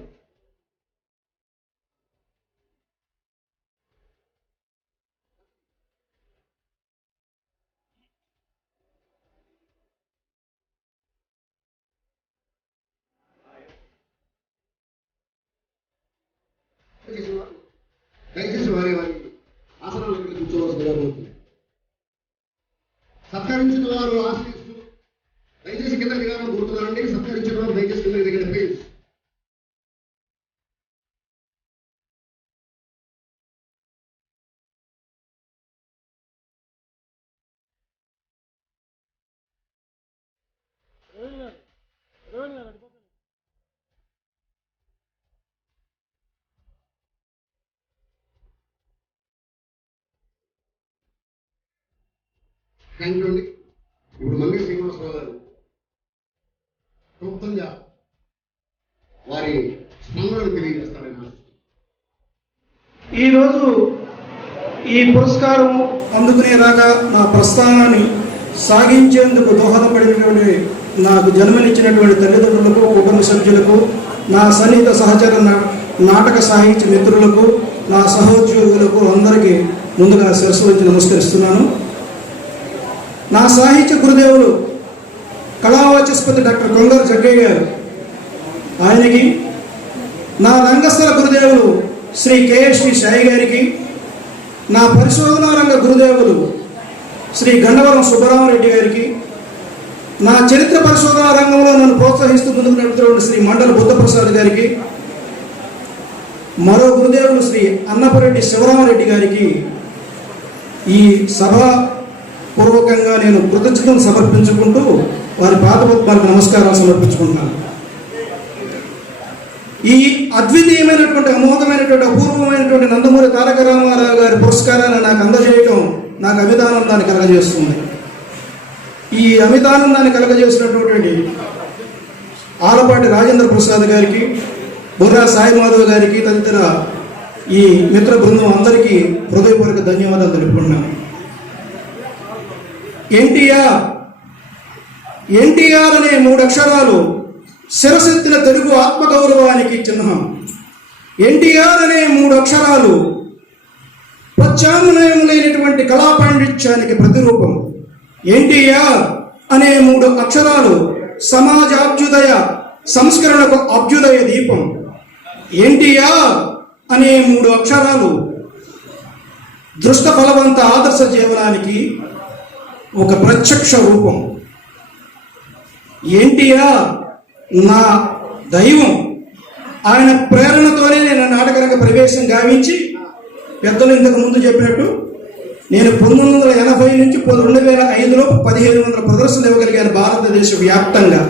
దయచేసి వారి ఆసనాల దగ్గర కూర్చోవలసిందిగా కోరుతుంది. సత్కరించిన వారు ఆశ్రయిస్తూ దయచేసి కింద దిగాలని కోరుతున్నారండి. సత్కరించిన వారు దయచేసి కింద దిగండి ప్లీజ్. థ్యాంక్ యూ అండి. ఇప్పుడు మంగళ శ్రీనివాసరావు గారు క్లుప్తంగా వారి స్పందనను తెలియజేస్తారని. ఈరోజు ఈ పురస్కారం అందుకునేలాగా నా ప్రస్థానాన్ని సాగించేందుకు దోహదపడినటువంటి నాకు జన్మనిచ్చినటువంటి తల్లిదండ్రులకు, కుటుంబ సభ్యులకు, నా సన్నిహిత సహచర నాటక సాహిత్య మిత్రులకు, నా సహోద్యోగులకు అందరికీ ముందుగా శిరస్సు వంచి నమస్కరిస్తున్నాను. నా సాహిత్య గురుదేవులు కళావాచస్పతి డాక్టర్ కొంగర జగ్గయ్య గారు, ఆయనకి, నా రంగస్థల గురుదేవులు శ్రీ కేఎస్టి సాయి గారికి, నా పరిశోధనా రంగ గురుదేవులు శ్రీ గండవరం సుబ్బరామరెడ్డి గారికి, నా చరిత్ర పరిశోధనా రంగంలో నన్ను ప్రోత్సహిస్తూ ముందుకు నడుపుతున్న శ్రీ మండల బుద్ధప్రసాద్ గారికి, మరో గురుదేవులు శ్రీ అన్నపరెడ్డి శివరామరెడ్డి గారికి ఈ సభ పూర్వకంగా నేను కృతజ్ఞతలు సమర్పించుకుంటూ వారి పాదపద్మాలకు నమస్కారాలు సమర్పించుకుంటున్నాను. ఈ అద్వితీయమైనటువంటి, అమోఘమైనటువంటి, అపూర్వమైనటువంటి నందమూరి తారక రామారావు గారి పురస్కారాన్ని నాకు అందజేయటం నాకు అమితానందాన్ని కలగజేస్తుంది. ఈ అమితానందాన్ని కలగజేసినటువంటి ఆలపాటి రాజేంద్ర ప్రసాద్ గారికి, బుర్రా సాయి మాధవ్ గారికి, తదితర ఈ మిత్ర బృందం అందరికీ హృదయపూర్వక ధన్యవాదాలు తెలుపుకున్నాను. ఎన్టీఆర్ అనే 3 అక్షరాలు శిరసెత్తిన తెలుగు ఆత్మగౌరవానికి చిహ్నం. ఎన్టీఆర్ అనే 3 అక్షరాలు ప్రత్యామ్నాయం లేనటువంటి కళా పాండిత్యానికి ప్రతిరూపం. ఎన్టీఆర్ అనే 3 అక్షరాలు సమాజ అభ్యుదయ సంస్కరణకు అభ్యుదయ దీపం. ఎన్టీఆర్ అనే 3 అక్షరాలు దృష్ట ఫలవంత ఆదర్శ జీవనానికి ఒక ప్రత్యక్ష రూపం. ఎన్టీఆర్ నా దైవం. ఆయన ప్రేరణతోనే నేను నాటకరంగ ప్రవేశం గావించి, పెద్దలు ఇంతకు ముందు చెప్పినట్టు నేను 1980 నుంచి 2005లో 1500 ప్రదర్శనలు ఇవ్వగలిగాను భారతదేశ వ్యాప్తంగా.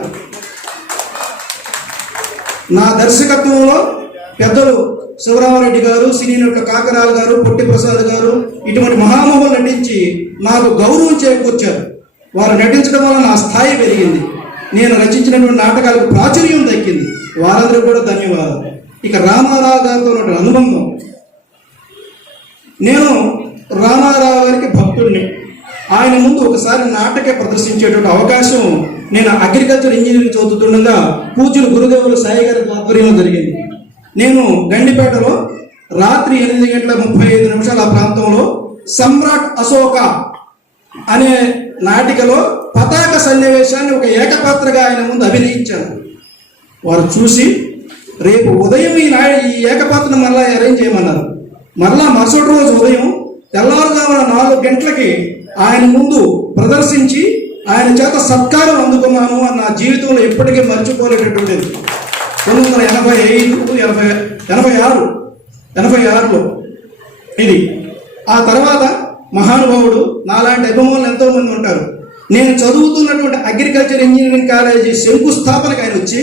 నా దర్శకత్వంలో పెద్దలు శివరామరెడ్డి గారు, సినీ నటుల కాకరాల గారు, పొట్టి ప్రసాద్ గారు ఇటువంటి మహామహులు నటించి నాకు గౌరవం చేకూర్చారు. వారు నటించడం వల్ల నా స్థాయి పెరిగింది. నేను రచించినటువంటి నాటకాలకు ప్రాచుర్యం దక్కింది. వారందరూ కూడా ధన్యవాదాలు. ఇక రామారావు గారితో ఉన్న అనుబంధం. నేను రామారావు గారికి భక్తుడిని. ఆయన ముందు ఒకసారి నాటకే ప్రదర్శించేటువంటి అవకాశం నేను అగ్రికల్చర్ ఇంజనీరింగ్ చదువుతుండగా పూజ్యులు గురుదేవులు సాయి గారి ఆధ్వర్యంలో జరిగింది. నేను గండిపేటలో రాత్రి 8:35 ఆ ప్రాంతంలో సమ్రాట్ అశోక అనే నాటికలో పతాక సన్నివేశాన్ని ఒక ఏకపాత్రగా ఆయన ముందు అభినయించాను. వారు చూసి రేపు ఉదయం ఈ ఏకపాత్రను మరలా అరేంజ్ చేయమన్నారు. మరలా మరుసటి రోజు ఉదయం తెల్లవారుజామున 4 గంటలకి ఆయన ముందు ప్రదర్శించి ఆయన చేత సత్కారం అందుకున్నాను. నా జీవితంలో ఎప్పటికీ మర్చిపోలేటటువంటిది. 1986లో ఇది. ఆ తర్వాత మహానుభావుడు నాలాంటి అభిమానులు ఎంతో మంది ఉంటారు. నేను చదువుతున్నటువంటి అగ్రికల్చర్ ఇంజనీరింగ్ కాలేజీ శంకుస్థాపనకు ఆయన వచ్చి,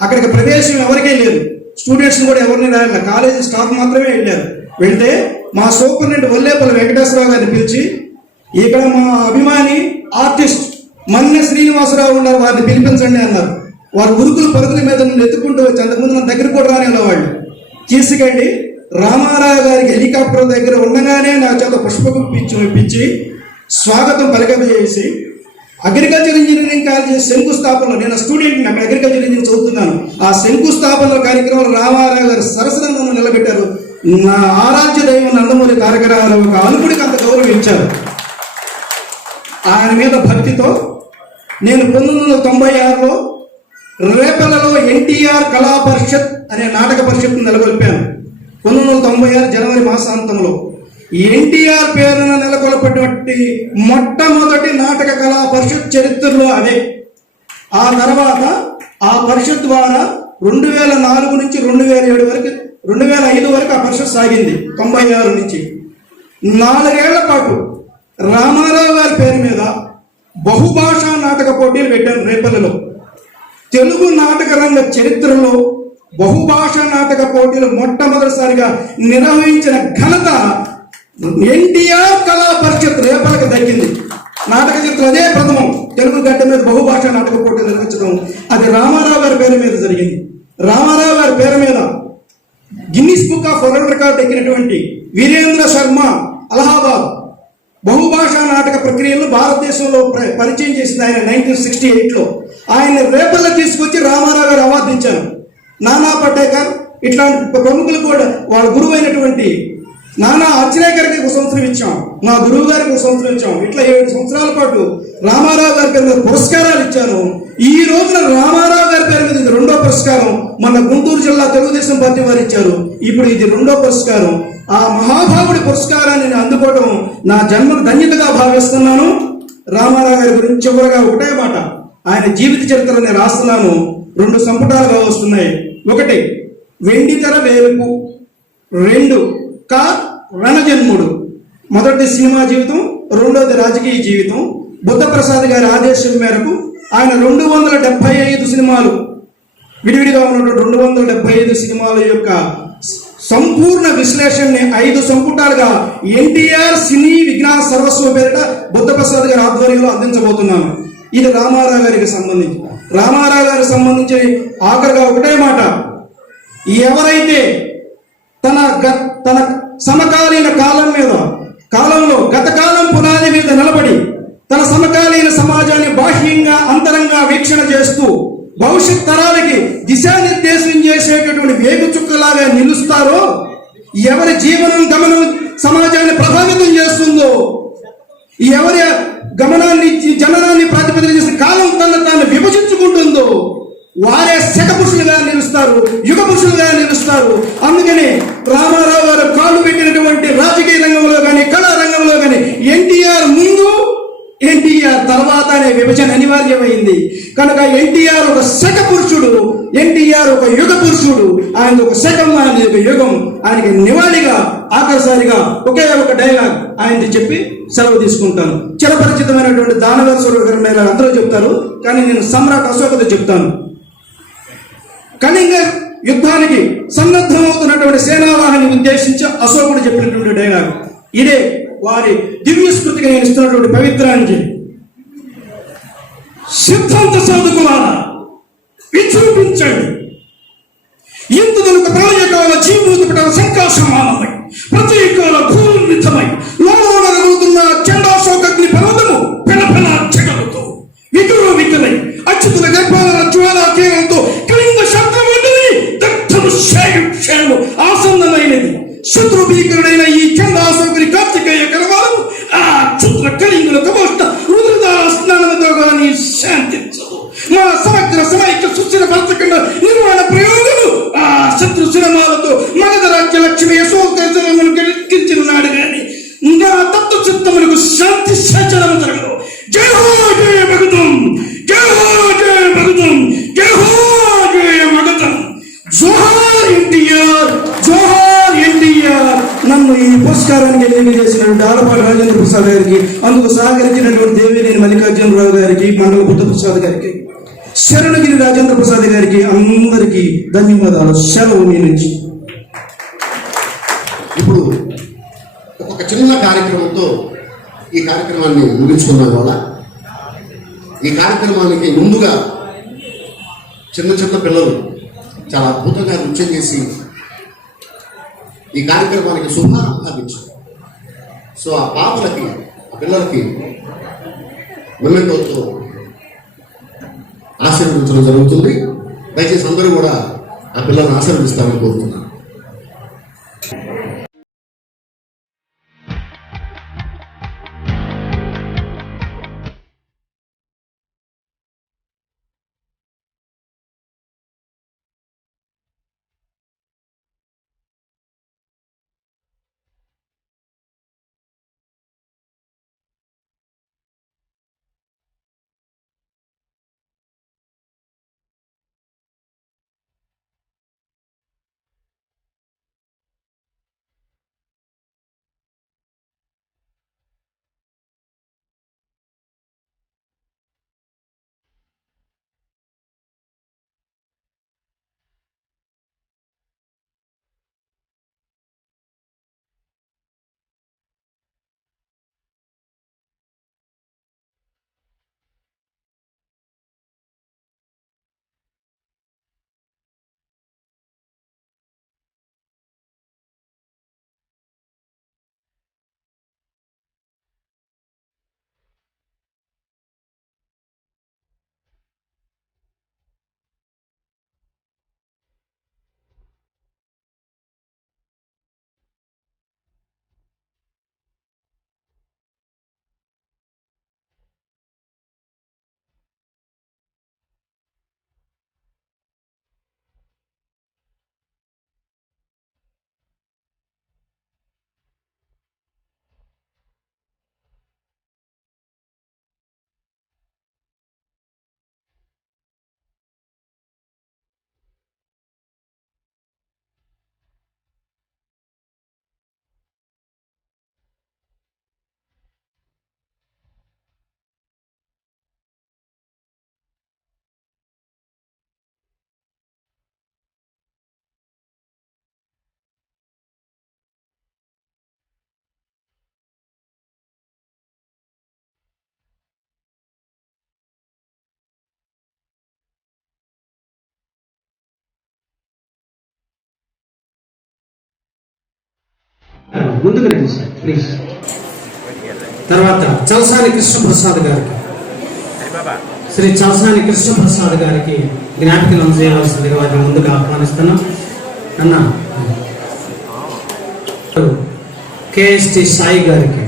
అక్కడికి ప్రవేశం ఎవరికీ లేదు, స్టూడెంట్స్ కూడా ఎవరిని రాయాలి, కాలేజీ స్టాఫ్ మాత్రమే వెళ్ళారు. వెళ్తే మా సూపరింటెండెంట్ వల్లేపల్లి వెంకటేశ్వరరావు గారిని పిలిచి, ఇక్కడ మా అభిమాని ఆర్టిస్ట్ మన్నె శ్రీనివాసరావు ఉన్నారు, వారిని పిలిపించండి అన్నారు. వారు ఉరుకులు పరుగుల మీద నుండి ఎత్తుకుంటూ వచ్చి, అంతకుముందు నా దగ్గర కూడా రాని వాళ్ళు తీసుకెళ్ళి రామారావు గారికి హెలికాప్టర్ దగ్గర ఉండగానే నా చేత పుష్పగుప్పు ఇప్పించి స్వాగతం పలకజేసి అగ్రికల్చర్ ఇంజనీరింగ్ కాలేజీ శంకుస్థాపనలో, నేను స్టూడెంట్ని, అక్కడ అగ్రికల్చర్ ఇంజనీరింగ్ చదువుతున్నాను, ఆ శంకుస్థాపన కార్యక్రమంలో రామారావు గారు సరసరంగా నిలబెట్టారు. నా ఆరాధ్య దైవం నందమూరి తారక రామారావు ఒక అల్పుడికి అంత గౌరవం ఇచ్చారు. ఆయన మీద భక్తితో నేను 1996లో రేపల్లలో ఎన్టీఆర్ కళా పరిషత్ అనే నాటక పరిషత్ను నెలకొల్పాను. 1996 జనవరి మాసాంతంలో ఎన్టీఆర్ పేరున నెలకొల్పటువంటి మొట్టమొదటి నాటక కళా పరిషత్ చరిత్రలో అదే. ఆ తర్వాత ఆ పరిషత్ ద్వారా 2004 నుంచి 2007 వరకు 2005 వరకు ఆ పరిషత్ సాగింది. 96 నుంచి 4 ఏళ్ల పాటు రామారావు గారి పేరు మీద బహుభాషా నాటక పోటీలు పెట్టాను రేపల్లిలో. తెలుగు నాటక రంగ చరిత్రలో బహుభాషా నాటక పోటీలు మొట్టమొదటిసారిగా నిర్వహించిన ఘనత ఎన్టీఆర్ కళా పరిషత్ రేపల్లికి దక్కింది. నాటక చరిత్ర అదే ప్రథమం. తెలుగు గడ్డ మీద బహుభాషా నాటక పోటీలు నిర్వహించడం అది రామారావు గారి పేరు మీద జరిగింది. రామారావు గారి పేరు మీద Guinness book of world record ఎక్కినటువంటి వీరేంద్ర శర్మ అలహాబాద్ బహుభాషా నాటక ప్రక్రియలను భారతదేశంలో పరిచయం చేసింది ఆయన 1968లో. ఆయన రేపల్లో తీసుకొచ్చి రామారావు గారు అవార్డు ఇచ్చాను. నానా పటేకర్ ఇట్లాంటి ప్రముఖులు కూడా వాళ్ళ గురువు అయినటువంటి నానా అచ్రేకర్కి 1 సంవత్సరం ఇచ్చాం, మా గురువు గారికి 1 సంవత్సరం ఇచ్చాం. ఇట్లా 7 సంవత్సరాల పాటు రామారావు గారి పేరు మీద పురస్కారాలు ఇచ్చాను. ఈ రోజున రామారావు గారి పేరు మీద ఇది 2వ పురస్కారం. మన గుంటూరు జిల్లా తెలుగుదేశం పార్టీ వారు ఇచ్చారు. ఇప్పుడు ఇది 2వ పురస్కారం. ఆ మహాభావుడి పురస్కారాన్ని నేను అందుకోవడం నా జన్మకు ధన్యతగా భావిస్తున్నాను. రామారావు గారి గురించి చివరగా ఒకటే మాట, ఆయన జీవిత చరిత్ర నేను రాస్తున్నాను. 2 సంపుటాలుగా వస్తున్నాయి. 1 వెండితెర వేలుపు, 2 రణజన్ముడు. మొదటి సినిమా జీవితం, 2వది రాజకీయ జీవితం. బుద్ధప్రసాద్ గారి ఆదేశం మేరకు ఆయన 275 సినిమాలు, విడివిడిగా ఉన్నటువంటి 275 సినిమాల యొక్క సంపూర్ణ విశ్లేషణని 5 సంపుటాలుగా ఎన్టీఆర్ సినీ విజ్ఞాన సర్వస్వ పేరిట బుద్ధప్రసాద్ గారి ఆధ్వర్యంలో అందించబోతున్నాను. ఇది రామారావు గారికి సంబంధించి. రామారావు గారికి సంబంధించి ఆఖరిగా ఒకటే మాట, ఎవరైతే తన సమకాలీన కాలంలో గతకాలం పునాది మీద నిలబడి తన సమకాలీన సమాజాన్ని బాహ్యంగా అంతరంగా వీక్షణ చేస్తూ భవిష్యత్ తరాలకి దిశానిర్దేశం చేసేటటువంటి వేగు చుక్కలాగా నిలుస్తారో, ఎవరి జీవనం గమనం సమాజాన్ని ప్రభావితం చేస్తుందో, ఎవరి గమనాన్ని జననాన్ని ప్రాతిపదిక చేసి కాలం తాను విభజించుకుంటుందో, వారే శక పురుషులుగా నిలుస్తారు, యుగ పురుషులుగా నిలుస్తారు. అందుకని రామారావు గారు కాలు పెట్టినటువంటి రాజకీయ రంగంలో కానీ కళా రంగంలో కానీ ఎన్టీఆర్ ముందు ఎన్టీఆర్ తర్వాత అనే విభజన అనివార్యమైంది. కనుక ఎన్టీఆర్ ఒక శక పురుషుడు, ఎన్టీఆర్ ఒక యుగ పురుషుడు. ఆయన ఒక శకం, ఆయన ఒక యుగం. ఆయనకి నివాళిగా ఆఖరిసారిగా ఒకే ఒక డైలాగ్ ఆయనది చెప్పి సెలవు తీసుకుంటాను. చిరపరిచితమైనటువంటి దానవేశ్వరరావు గారి మీద అందరూ చెప్తారు, కానీ నేను సమ్రాట్ అశోకతో చెప్తాను. కళింగ యుద్ధానికి సన్నద్ధమవుతున్నటువంటి సేనావాహిని ఉద్దేశించి అశోకుడు చెప్పినటువంటి డైలాగ్ ఇదే. వారి దివ్య స్మృతికి నేను ఇస్తున్నటువంటి పవిత్రాంజలి. సిద్ధాంత సాధకులారా విజృంభించండి. ఇందుకు ప్రళయకాల జీవోత్పట సంకాశమానమై ప్రతీకాల భూమితమై లోన రగులుతున్న చండాశోకగ్ని పర్వతము పెనపెన చెగలుతూ వికలై అచ్యుతుల గర్భాల జ్వాలా కేవలంతో కళింగ శబ్దమండలి దగ్ధము క్షేము ఆసన్నమైనది. శత్రు భీకరుడైన ఈ చండాశోకుని కార్తికేయ కరవాలను ఆ క్షుద్ర కళింగుల కమోష్ట రుద్రదార స్నానంతో గాని శాంతించదు. మా సమగ్ర సమైక్య సుస్థిర పరచకుండా నిర్మాణ ప్రయోగము ఆ శత్రు సినిమాలతో మగధ రాజ్య లక్ష్మి యశోకరమును గిరిచిన నాడు గాని నా తత్వ చిత్తములకు శాంతి సచనం జరగదు. జై హో జయ భగతం, జై హో జయ భగతం, జై హో జయ భగతం. జోహార్ ఎన్టీఆర్, జోహార్ ఎన్టీఆర్. నన్ను ఈ పురస్కారానికి ఎన్నిక చేసినటువంటి ఆలపాటి రాజేంద్ర ప్రసాద్ గారికి, అందుకు సహకరించినటువంటి దేవినేని మల్లికార్జునరావు గారికి, మండల బుద్ధప్రసాద్ గారికి, శరణగిరి రాజేంద్ర ప్రసాద్ గారికి అందరికీ ధన్యవాదాలు. సెలవు మీ నుంచి. ఇప్పుడు ఒక చిన్న కార్యక్రమంతో ఈ కార్యక్రమాన్ని ముగించుకున్నాం. వల్ల ఈ కార్యక్రమానికి ముందుగా చిన్న చిన్న పిల్లలు చాలా అద్భుతంగా నృత్యం చేసి ఈ కార్యక్రమానికి శుభారంభాలు ఇచ్చారు. సో ఆ పాపలకి, ఆ పిల్లలకి మెమెంటోతో ఆశీర్వదించడం జరుగుతుంది. దయచేసి అందరూ కూడా ఆ పిల్లల్ని ఆశీర్వదిస్తామని కోరుతున్నాను. ముందుకు రండి సార్ ప్లీజ్. తర్వాత చలసాని కృష్ణప్రసాద్ గారికి, శ్రీ చలసాని కృష్ణప్రసాద్ గారికి జ్ఞాపికలు అందజేయవలసిందిగా వారిని ముందుగా ఆహ్వానిస్తున్నాం. అన్న కేఎస్టి సాయి గారికి,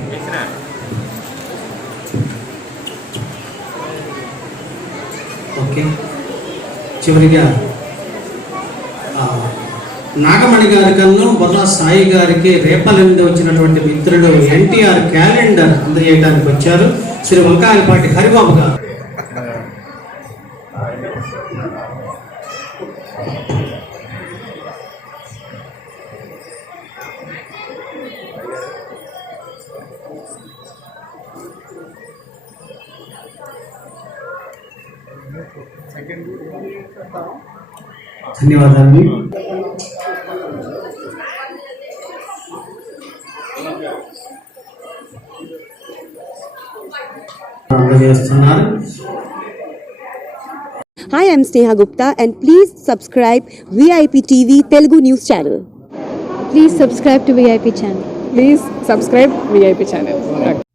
ఓకే చివరిగా నాగమణి గారి కన్ను బొర్రా సాయి గారికి రేపల నుండి వచ్చినటువంటి మిత్రుడు ఎన్టీఆర్ క్యాలెండర్ అందజేయడానికి వచ్చారు శ్రీ వంకాయలపాటి హరిబాబు గారు. ధన్యవాదాలు. అందజేస్తున్నారు. Hi, I'm Sneha Gupta and please subscribe VIP TV Telugu News Channel. Please subscribe to VIP channel. Please subscribe VIP channel.